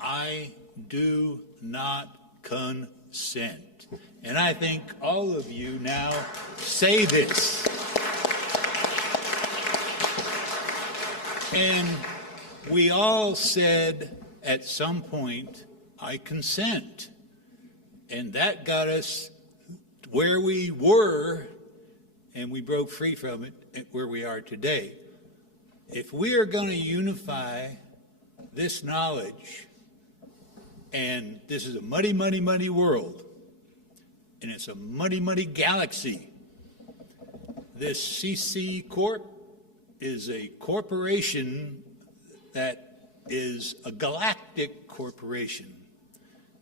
I do not consent. And I think all of you now say this. And we all said at some point, I consent. And that got us where we were and we broke free from it at where we are today. If we are going to unify this knowledge, and this is a muddy, muddy, muddy world, and it's a muddy, muddy galaxy, this CC Corp is a corporation that is a galactic corporation.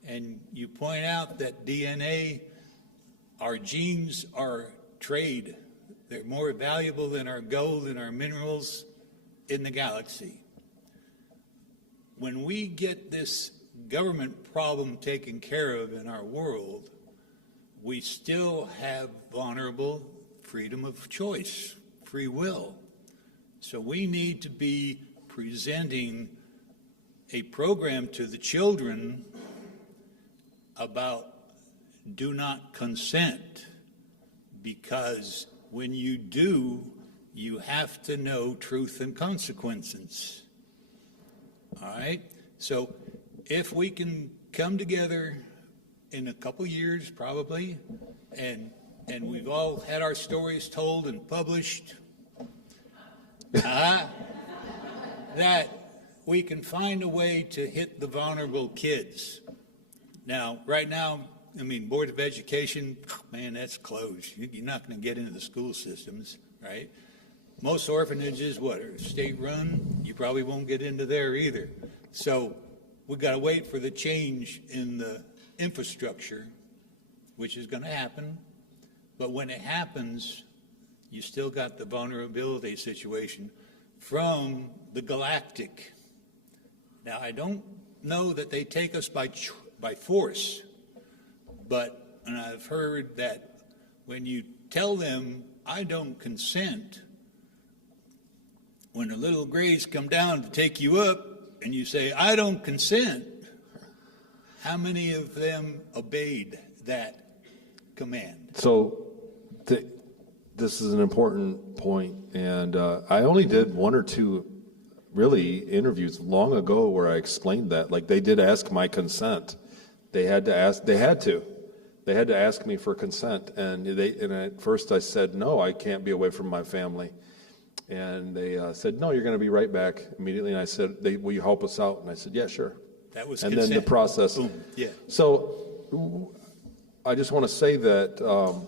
And you point out that DNA, our genes are trade. They're more valuable than our gold and our minerals in the galaxy. When we get this government problem taken care of in our world, we still have vulnerable freedom of choice, free will. So we need to be presenting a program to the children about do not consent, because when you do, you have to know truth and consequences. All right? So if we can come together in a couple years, probably, and we've all had our stories told and published, that we can find a way to hit the vulnerable kids. Now, right now, I mean, Board of Education, man, that's closed. You're not going to get into the school systems, right? Most orphanages, are state-run? You probably won't get into there either. So we've got to wait for the change in the infrastructure, which is going to happen. But when it happens, you still got the vulnerability situation from the galactic. Now, I don't know that they take us by force, and I've heard that when you tell them, I don't consent, when the little grays come down to take you up and you say, I don't consent, how many of them obeyed that command? So this is an important point, and I only did one or two really interviews long ago where I explained that. Like, they did ask my consent. They had to ask me for consent, and at first I said, no, I can't be away from my family. And they said, no, you're going to be right back immediately. And I said, will you help us out? And I said, yeah, sure. That was and consent. Then the process. Boom. Yeah. So I just want to say that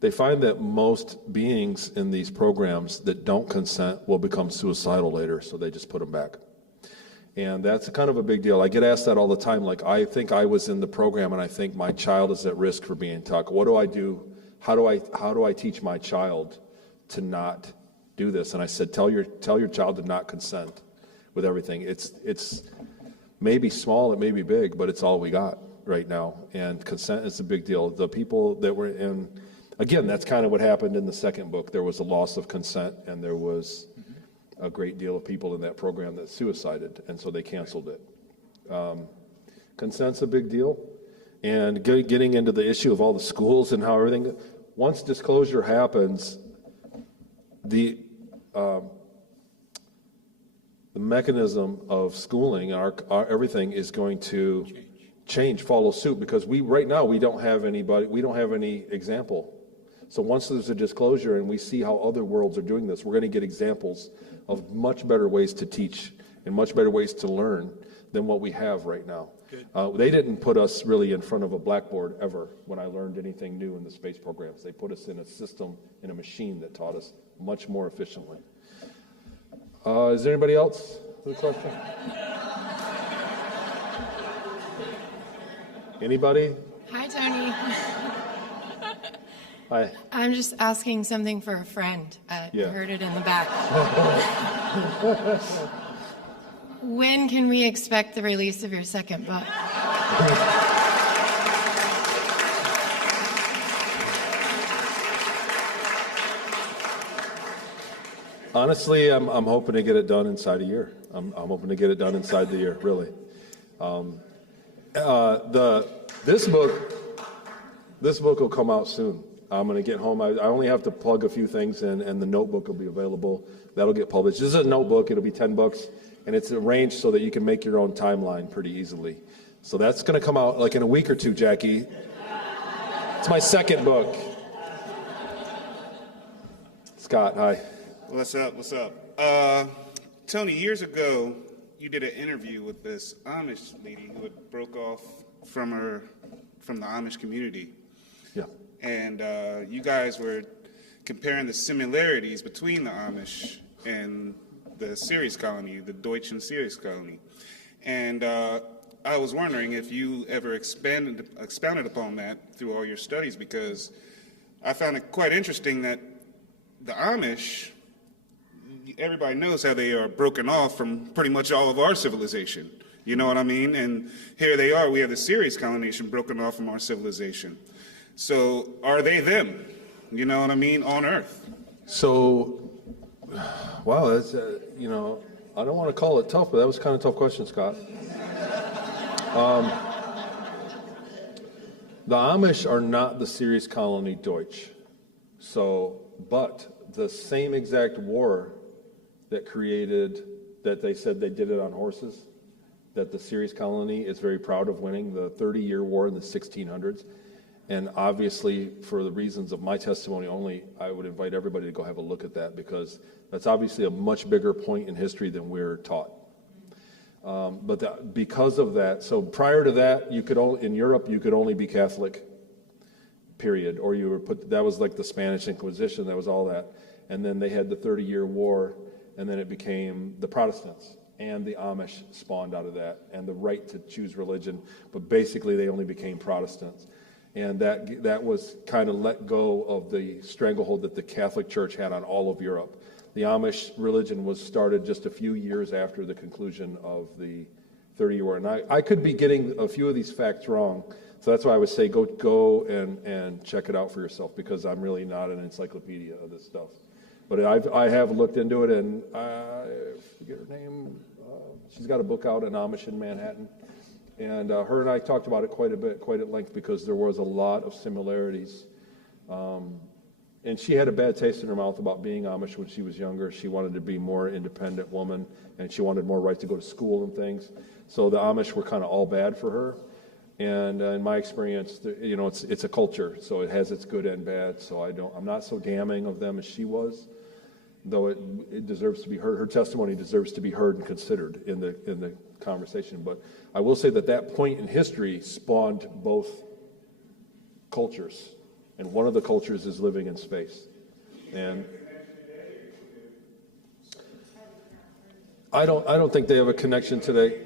they find that most beings in these programs that don't consent will become suicidal later, so they just put them back. And that's kind of a big deal. I get asked that all the time. Like, I think I was in the program and I think my child is at risk for being tucked. What do I do? How do I teach my child to not do this? And I said, tell your child to not consent with everything. It's maybe small, it may be big, but it's all we got right now. And consent is a big deal. The people that were in, again, that's kind of what happened in the second book. There was a loss of consent, and there was a great deal of people in that program that suicided, and so they canceled it. Consent's a big deal. And getting into the issue of all the schools and how everything, once disclosure happens, the mechanism of schooling, our everything is going to change, follow suit, because right now we don't have any example. So once there's a disclosure and we see how other worlds are doing this, we're going to get examples of much better ways to teach and much better ways to learn than what we have right now. They didn't put us really in front of a blackboard ever when I learned anything new in the space programs. They put us in a system, in a machine that taught us much more efficiently. Is there anybody else with a question? Anybody? Hi, Tony. Hi. I'm just asking something for a friend. I heard it in the back. When can we expect the release of your second book? Honestly, I'm hoping to get it done inside a year. I'm hoping to get it done inside the year, really. This book will come out soon. I'm going to get home. I only have to plug a few things in, and the notebook will be available. That'll get published. This is a notebook. It'll be $10, and it's arranged so that you can make your own timeline pretty easily. So that's going to come out like in a week or two, Jackie. It's my second book. Scott, hi. What's up? What's up? Tony, years ago, you did an interview with this Amish lady who had broke off from the Amish community. Yeah. And you guys were comparing the similarities between the Amish and the Ceres Colony, the Deutsch and Ceres Colony. And I was wondering if you ever expounded upon that through all your studies, because I found it quite interesting that the Amish, everybody knows how they are broken off from pretty much all of our civilization. You know what I mean? And here they are, we have the Ceres Colony broken off from our civilization. So are they them? You know what I mean? On Earth. So, wow, that's, you know, I don't want to call it tough, but that was kind of a tough question, Scott. The Amish are not the Ceres Colony Deutsch. So, but the same exact war that they said they did it on horses, that the Ceres Colony is very proud of winning, the 30-year war in the 1600s. And obviously, for the reasons of my testimony only, I would invite everybody to go have a look at that, because that's obviously a much bigger point in history than we're taught. Because of that, so prior to that, in Europe, you could only be Catholic, period. Or you were that was like the Spanish Inquisition, that was all that. And then they had the 30-year war, and then it became the Protestants. And the Amish spawned out of that, and the right to choose religion. But basically, they only became Protestants. And that was kind of let go of the stranglehold that the Catholic Church had on all of Europe. The Amish religion was started just a few years after the conclusion of the 30-year war. And I could be getting a few of these facts wrong, so that's why I would say go and check it out for yourself, because I'm really not an encyclopedia of this stuff. But I have looked into it, and I forget her name. She's got a book out, An Amish in Manhattan. And her and I talked about it quite at length, because there was a lot of similarities. And she had a bad taste in her mouth about being Amish when she was younger. She wanted to be more independent woman, and she wanted more right to go to school and things. So the Amish were kind of all bad for her. And in my experience, you know, it's a culture, so it has its good and bad. So I'm not so damning of them as she was, though it deserves to be heard. Her testimony deserves to be heard and considered in the conversation. But I will say that point in history spawned both cultures, and one of the cultures is living in space. And I don't think they have a connection today.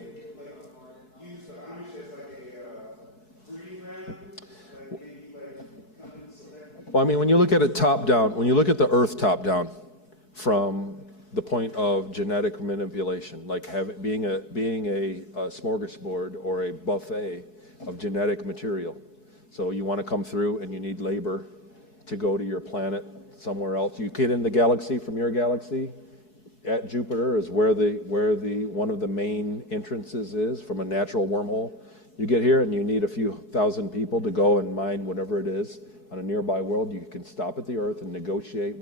Well, I mean, when you look at it top down, when you look at the Earth top down, from the point of genetic manipulation, like being a smorgasbord or a buffet of genetic material. So you want to come through and you need labor to go to your planet somewhere else. You get in the galaxy from your galaxy. At Jupiter is where one of the main entrances is from a natural wormhole. You get here and you need a few thousand people to go and mine whatever it is on a nearby world. You can stop at the Earth and negotiate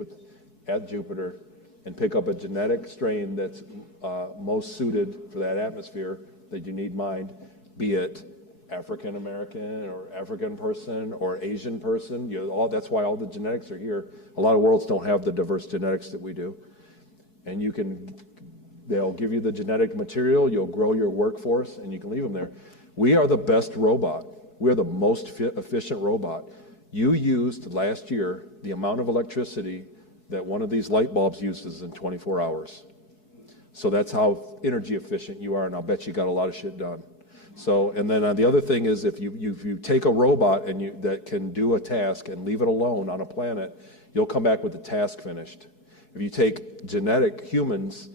at Jupiter and pick up a genetic strain that's most suited for that atmosphere that you need mined, be it African American or African person or Asian person. That's why all the genetics are here. A lot of worlds don't have the diverse genetics that we do. And they'll give you the genetic material, you'll grow your workforce, and you can leave them there. We are the best robot. We're the most efficient robot. You used last year the amount of electricity that one of these light bulbs uses in 24 hours. So that's how energy efficient you are, and I'll bet you got a lot of shit done. So, and then the other thing is, if you take a robot that can do a task and leave it alone on a planet, you'll come back with the task finished. If you take genetic humans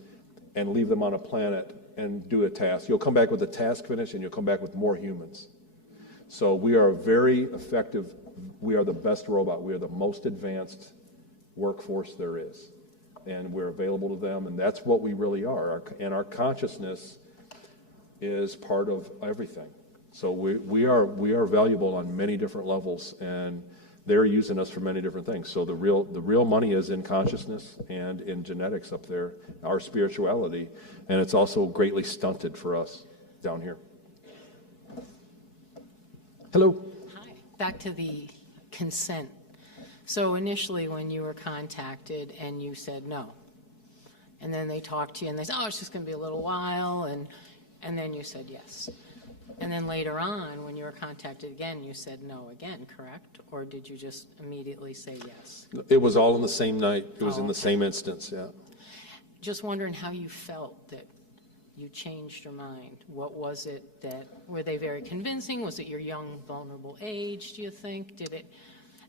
and leave them on a planet and do a task, you'll come back with the task finished, and you'll come back with more humans. So we are very effective. We are the best robot. We are the most advanced workforce there is, and we're available to them, and that's what we really are. And our consciousness is part of everything. So we are valuable on many different levels, and they're using us for many different things. So the real money is in consciousness and in genetics up there, our spirituality, and it's also greatly stunted for us down here. Hello. Hi. Back to the consent. So initially, when you were contacted and you said no, and then they talked to you and they said, oh, it's just going to be a little while, and then you said yes. And then later on, when you were contacted again, you said no again, correct? Or did you just immediately say yes? It was all in the same night. It was in the same instance, yeah. Just wondering how you felt that you changed your mind. What was it that, were they very convincing? Was it your young, vulnerable age, do you think? Did it,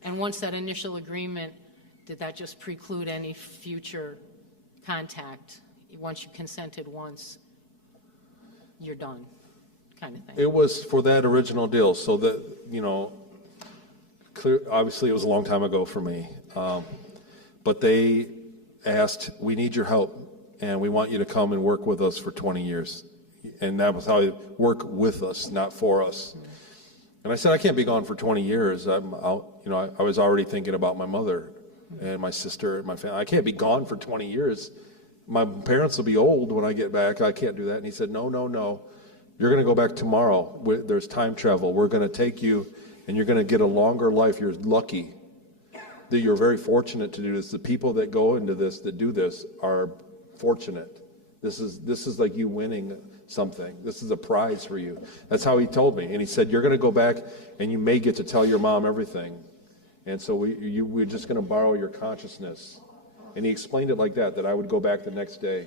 and once that initial agreement, did that just preclude any future contact? Once you consented once, you're done, kind of thing. It was for that original deal, so that, you know, obviously it was a long time ago for me, but they asked, we need your help, and we want you to come and work with us for 20 years. And that was how they work with us, not for us. And I said, I can't be gone for 20 years. I'm out, you know, I was already thinking about my mother and my sister and my family. I can't be gone for 20 years. My parents will be old when I get back. I can't do that. And he said, no, no, no. You're going to go back tomorrow. There's time travel. We're going to take you, and you're going to get a longer life. You're lucky that you're very fortunate to do this. The people that go into this, that do this, are fortunate. This is like you winning something. This is a prize for you. That's how he told me. And he said, you're going to go back, and you may get to tell your mom everything. And so we're just going to borrow your consciousness. And he explained it like that I would go back the next day.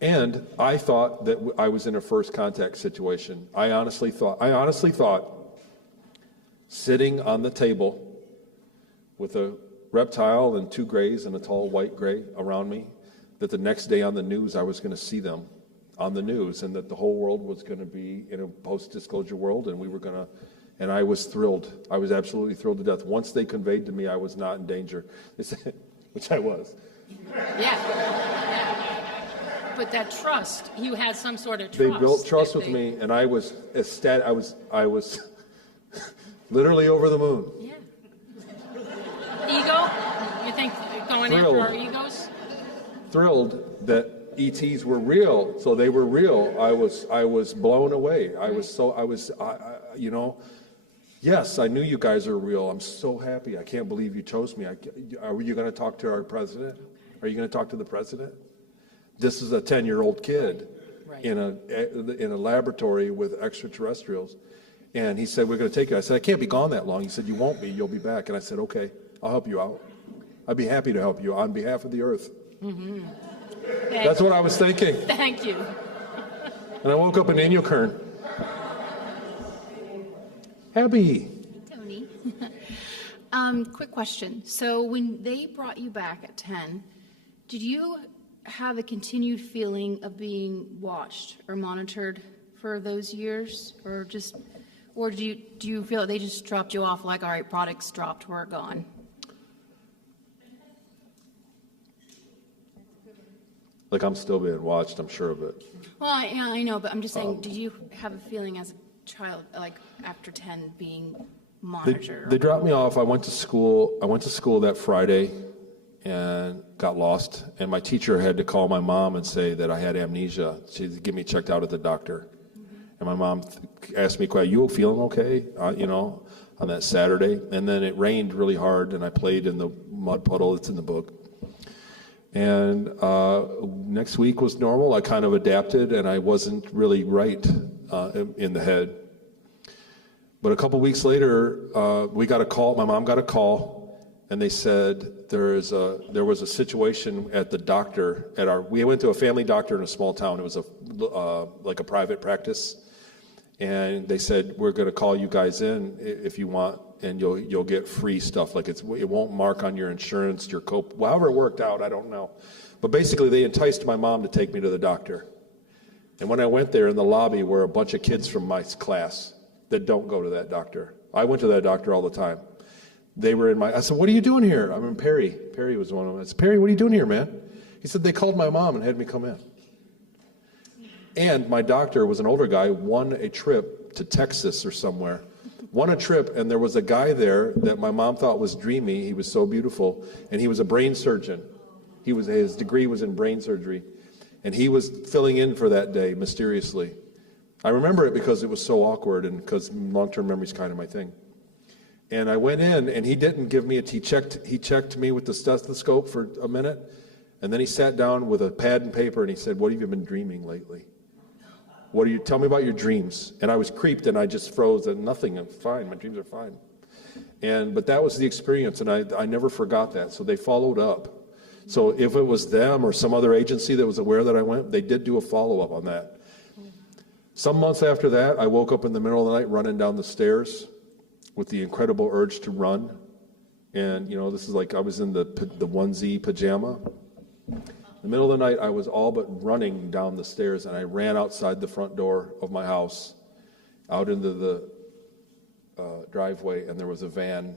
And I thought that I was in a first contact situation. I honestly thought sitting on the table with a reptile and two grays and a tall white gray around me, that the next day on the news I was going to see them on the news, and that the whole world was going to be in a post-disclosure world, and we were going to, and I was thrilled. I was absolutely thrilled to death. Once they conveyed to me I was not in danger, they said, which I was. Yeah. But that trust, you had some sort of trust. They built trust with me, and I was ecstatic. I was literally over the moon. Yeah. Ego? You think going after our egos? Thrilled that ETs were real, so they were real. I was blown away. You know, yes, I knew you guys are real. I'm so happy. I can't believe you chose me. Are you going to talk to our president? Are you going to talk to the president? This is a 10-year-old kid in a laboratory with extraterrestrials. And he said, we're going to take you. I said, I can't be gone that long. He said, you won't be. You'll be back. And I said, okay, I'll help you out. I'd be happy to help you on behalf of the earth. Mm-hmm. That's what I was thinking. Thank you. And I woke up in Inyokern. Happy. Tony. Quick question. So when they brought you back at 10, did you have a continued feeling of being watched or monitored for those years, or do you feel they just dropped you off like, all right, products dropped, we're gone? Like I'm still being watched, I'm sure of it. Well, I know, but I'm just saying, did you have a feeling as a child, like after 10, being monitored? They dropped me off. I went to school that Friday and got lost. And my teacher had to call my mom and say that I had amnesia. She'd get me checked out at the doctor. Mm-hmm. And my mom asked me, "Are you feeling okay?" You know, on that Saturday. And then it rained really hard, and I played in the mud puddle. It's in the book. And next week was normal. I kind of adapted, and I wasn't really right in the head. But a couple weeks later, we got a call. My mom got a call, and they said there was a situation at the doctor we went to a family doctor in a small town. It was like a private practice, and they said, we're going to call you guys in if you want, and you'll get free stuff. Like it won't mark on your insurance, your however it worked out, I don't know. But basically, they enticed my mom to take me to the doctor. And when I went there, in the lobby were a bunch of kids from my class that don't go to that doctor. I went to that doctor all the time. They were I said, what are you doing here? I'm in Perry. Perry was one of them. I said, Perry, what are you doing here, man? He said, they called my mom and had me come in. And my doctor was an older guy, won a trip to Texas or somewhere. Won a trip, and there was a guy there that my mom thought was dreamy. He was so beautiful, and he was a brain surgeon. His degree was in brain surgery, and he was filling in for that day mysteriously. I remember it because it was so awkward, and because long-term memory is kind of my thing. And I went in, and he didn't give me he checked me with the stethoscope for a minute, and then he sat down with a pad and paper, and he said, "What have you been dreaming lately? Tell me about your dreams." And I was creeped, and I just froze, and nothing, I'm fine, my dreams are fine. But that was the experience, and I never forgot that, so they followed up. So if it was them or some other agency that was aware that I went, they did do a follow-up on that. Some months after that, I woke up in the middle of the night running down the stairs with the incredible urge to run. And, this is like I was in the onesie pajama. In the middle of the night, I was all but running down the stairs, and I ran outside the front door of my house, out into the driveway, and there was a van,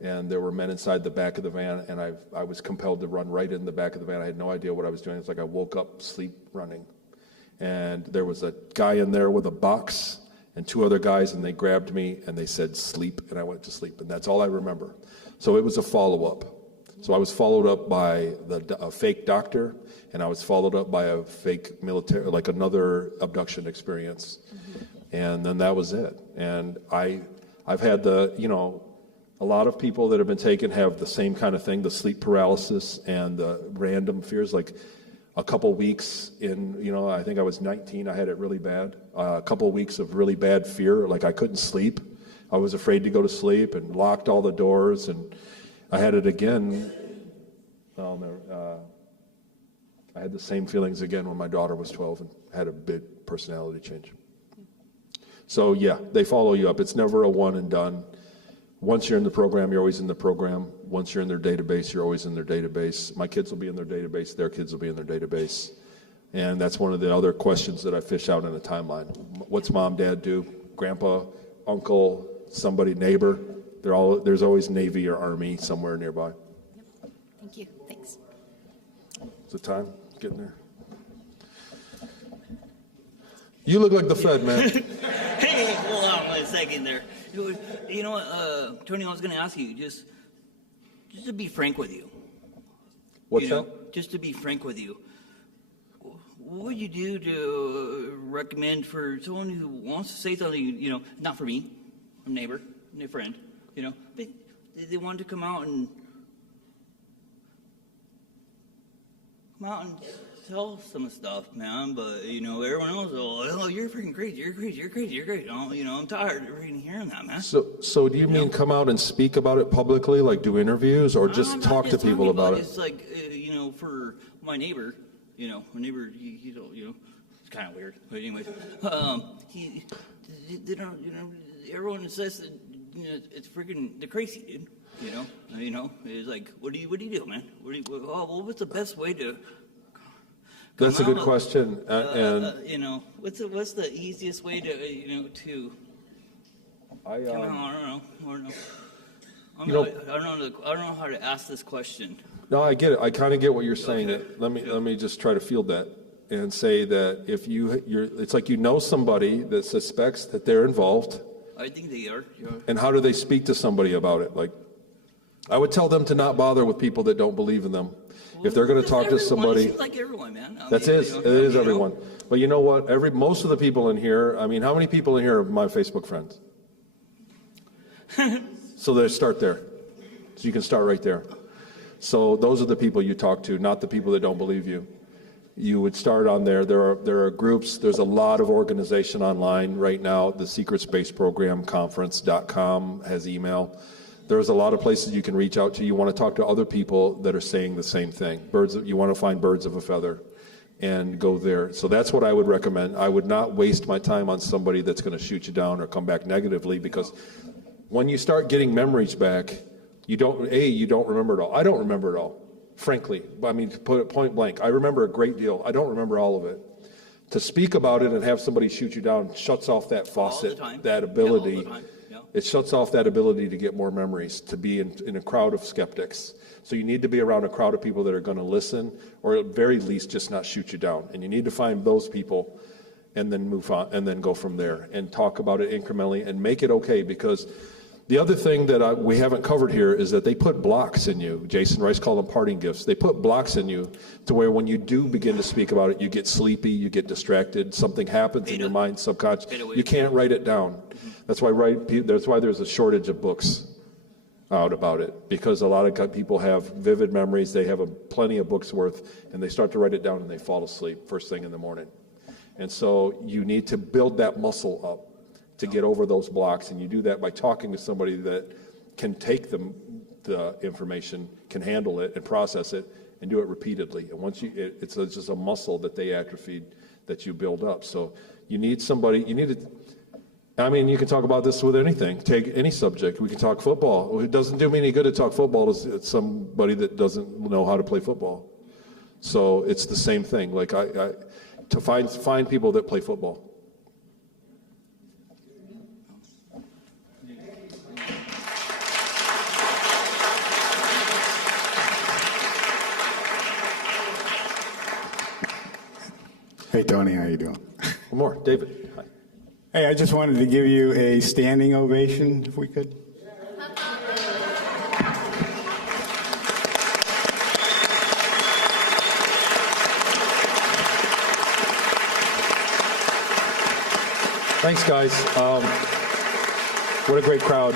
and there were men inside the back of the van, and I was compelled to run right in the back of the van. I had no idea what I was doing. It's like I woke up, sleep, running. And there was a guy in there with a box and two other guys, and they grabbed me, and they said, "Sleep," and I went to sleep, and that's all I remember. So it was a follow-up. So I was followed up by a fake doctor, and I was followed up by a fake military, like another abduction experience. And then that was it. And I've had a lot of people that have been taken have the same kind of thing, the sleep paralysis and the random fears, like a couple weeks in, I think I was 19, I had it really bad. A couple weeks of really bad fear, like I couldn't sleep. I was afraid to go to sleep and locked all the doors, and I had it again. I had the same feelings again when my daughter was 12 and had a big personality change. So yeah, they follow you up. It's never a one and done. Once you're in the program, you're always in the program. Once you're in their database, you're always in their database. My kids will be in their database. Their kids will be in their database. And that's one of the other questions that I fish out in a timeline. What's mom, dad do? Grandpa, uncle, somebody, neighbor? There's always Navy or Army somewhere nearby. Thank you. Thanks. Is it time? Getting there. You look like the Fed, man. Hey, hold on a second there. You know what, Tony, I was going to ask you, just to be frank with you. What's that? Just to be frank with you. What would you do to recommend for someone who wants to say something, not for me, a neighbor, a friend, but they want to come out and tell some stuff, man, but, everyone else, oh, you're freaking crazy, you're crazy. I'm tired of hearing that, man. So do you mean come out and speak about it publicly, like do interviews, or just talk to people about it? It's like, for my neighbor, he it's kind of weird, but anyways, everyone says that, it's freaking, they're crazy, dude, it's like, what do you do, man? What's the best way to... That's a good question. What's the easiest way to I don't know. I don't know how to ask this question. No, I get it. I kind of get what you're saying. Okay. Let me just try to field that and say that if it's like somebody that suspects that they're involved. I think they are. Yeah. And how do they speak to somebody about it? Like, I would tell them to not bother with people that don't believe in them. If they're going to talk to somebody, it's like everyone, man. It is everyone. But you know what? Most of the people in here. I mean, how many people in here are my Facebook friends? So they start there. So you can start right there. So those are the people you talk to, not the people that don't believe you. You would start on there. There are groups. There's a lot of organization online right now. The Secret Space Program Conference.com has email. There's a lot of places you can reach out to. You want to talk to other people that are saying the same thing. You want to find birds of a feather and go there. So that's what I would recommend. I would not waste my time on somebody that's going to shoot you down or come back negatively, because when you start getting memories back, you don't remember it all. I don't remember it all, frankly. I mean, to put it point blank, I remember a great deal. I don't remember all of it. To speak about it and have somebody shoot you down shuts off that faucet, that ability. It shuts off that ability to get more memories, to be in a crowd of skeptics. So you need to be around a crowd of people that are going to listen, or at very least just not shoot you down. And you need to find those people and then move on and then go from there and talk about it incrementally and make it okay. Because the other thing that we haven't covered here is that they put blocks in you. Jason Rice called them parting gifts. They put blocks in you to where when you do begin to speak about it, you get sleepy, you get distracted, something happens in your mind, subconscious. You can't write it down. That's why there's a shortage of books out about it, because a lot of people have vivid memories. They have plenty of books worth, and they start to write it down and they fall asleep first thing in the morning. And so you need to build that muscle up to get over those blocks, and you do that by talking to somebody that can take the information, can handle it and process it, and do it repeatedly. And once it's just a muscle that they atrophied that you build up. So you need somebody. You can talk about this with anything. Take any subject. We can talk football. It doesn't do me any good to talk football to somebody that doesn't know how to play football. So it's the same thing. Like to find people that play football. Hey, Tony, how you doing? One more, David. Hi. Hey, I just wanted to give you a standing ovation, if we could. Thanks, guys. What a great crowd.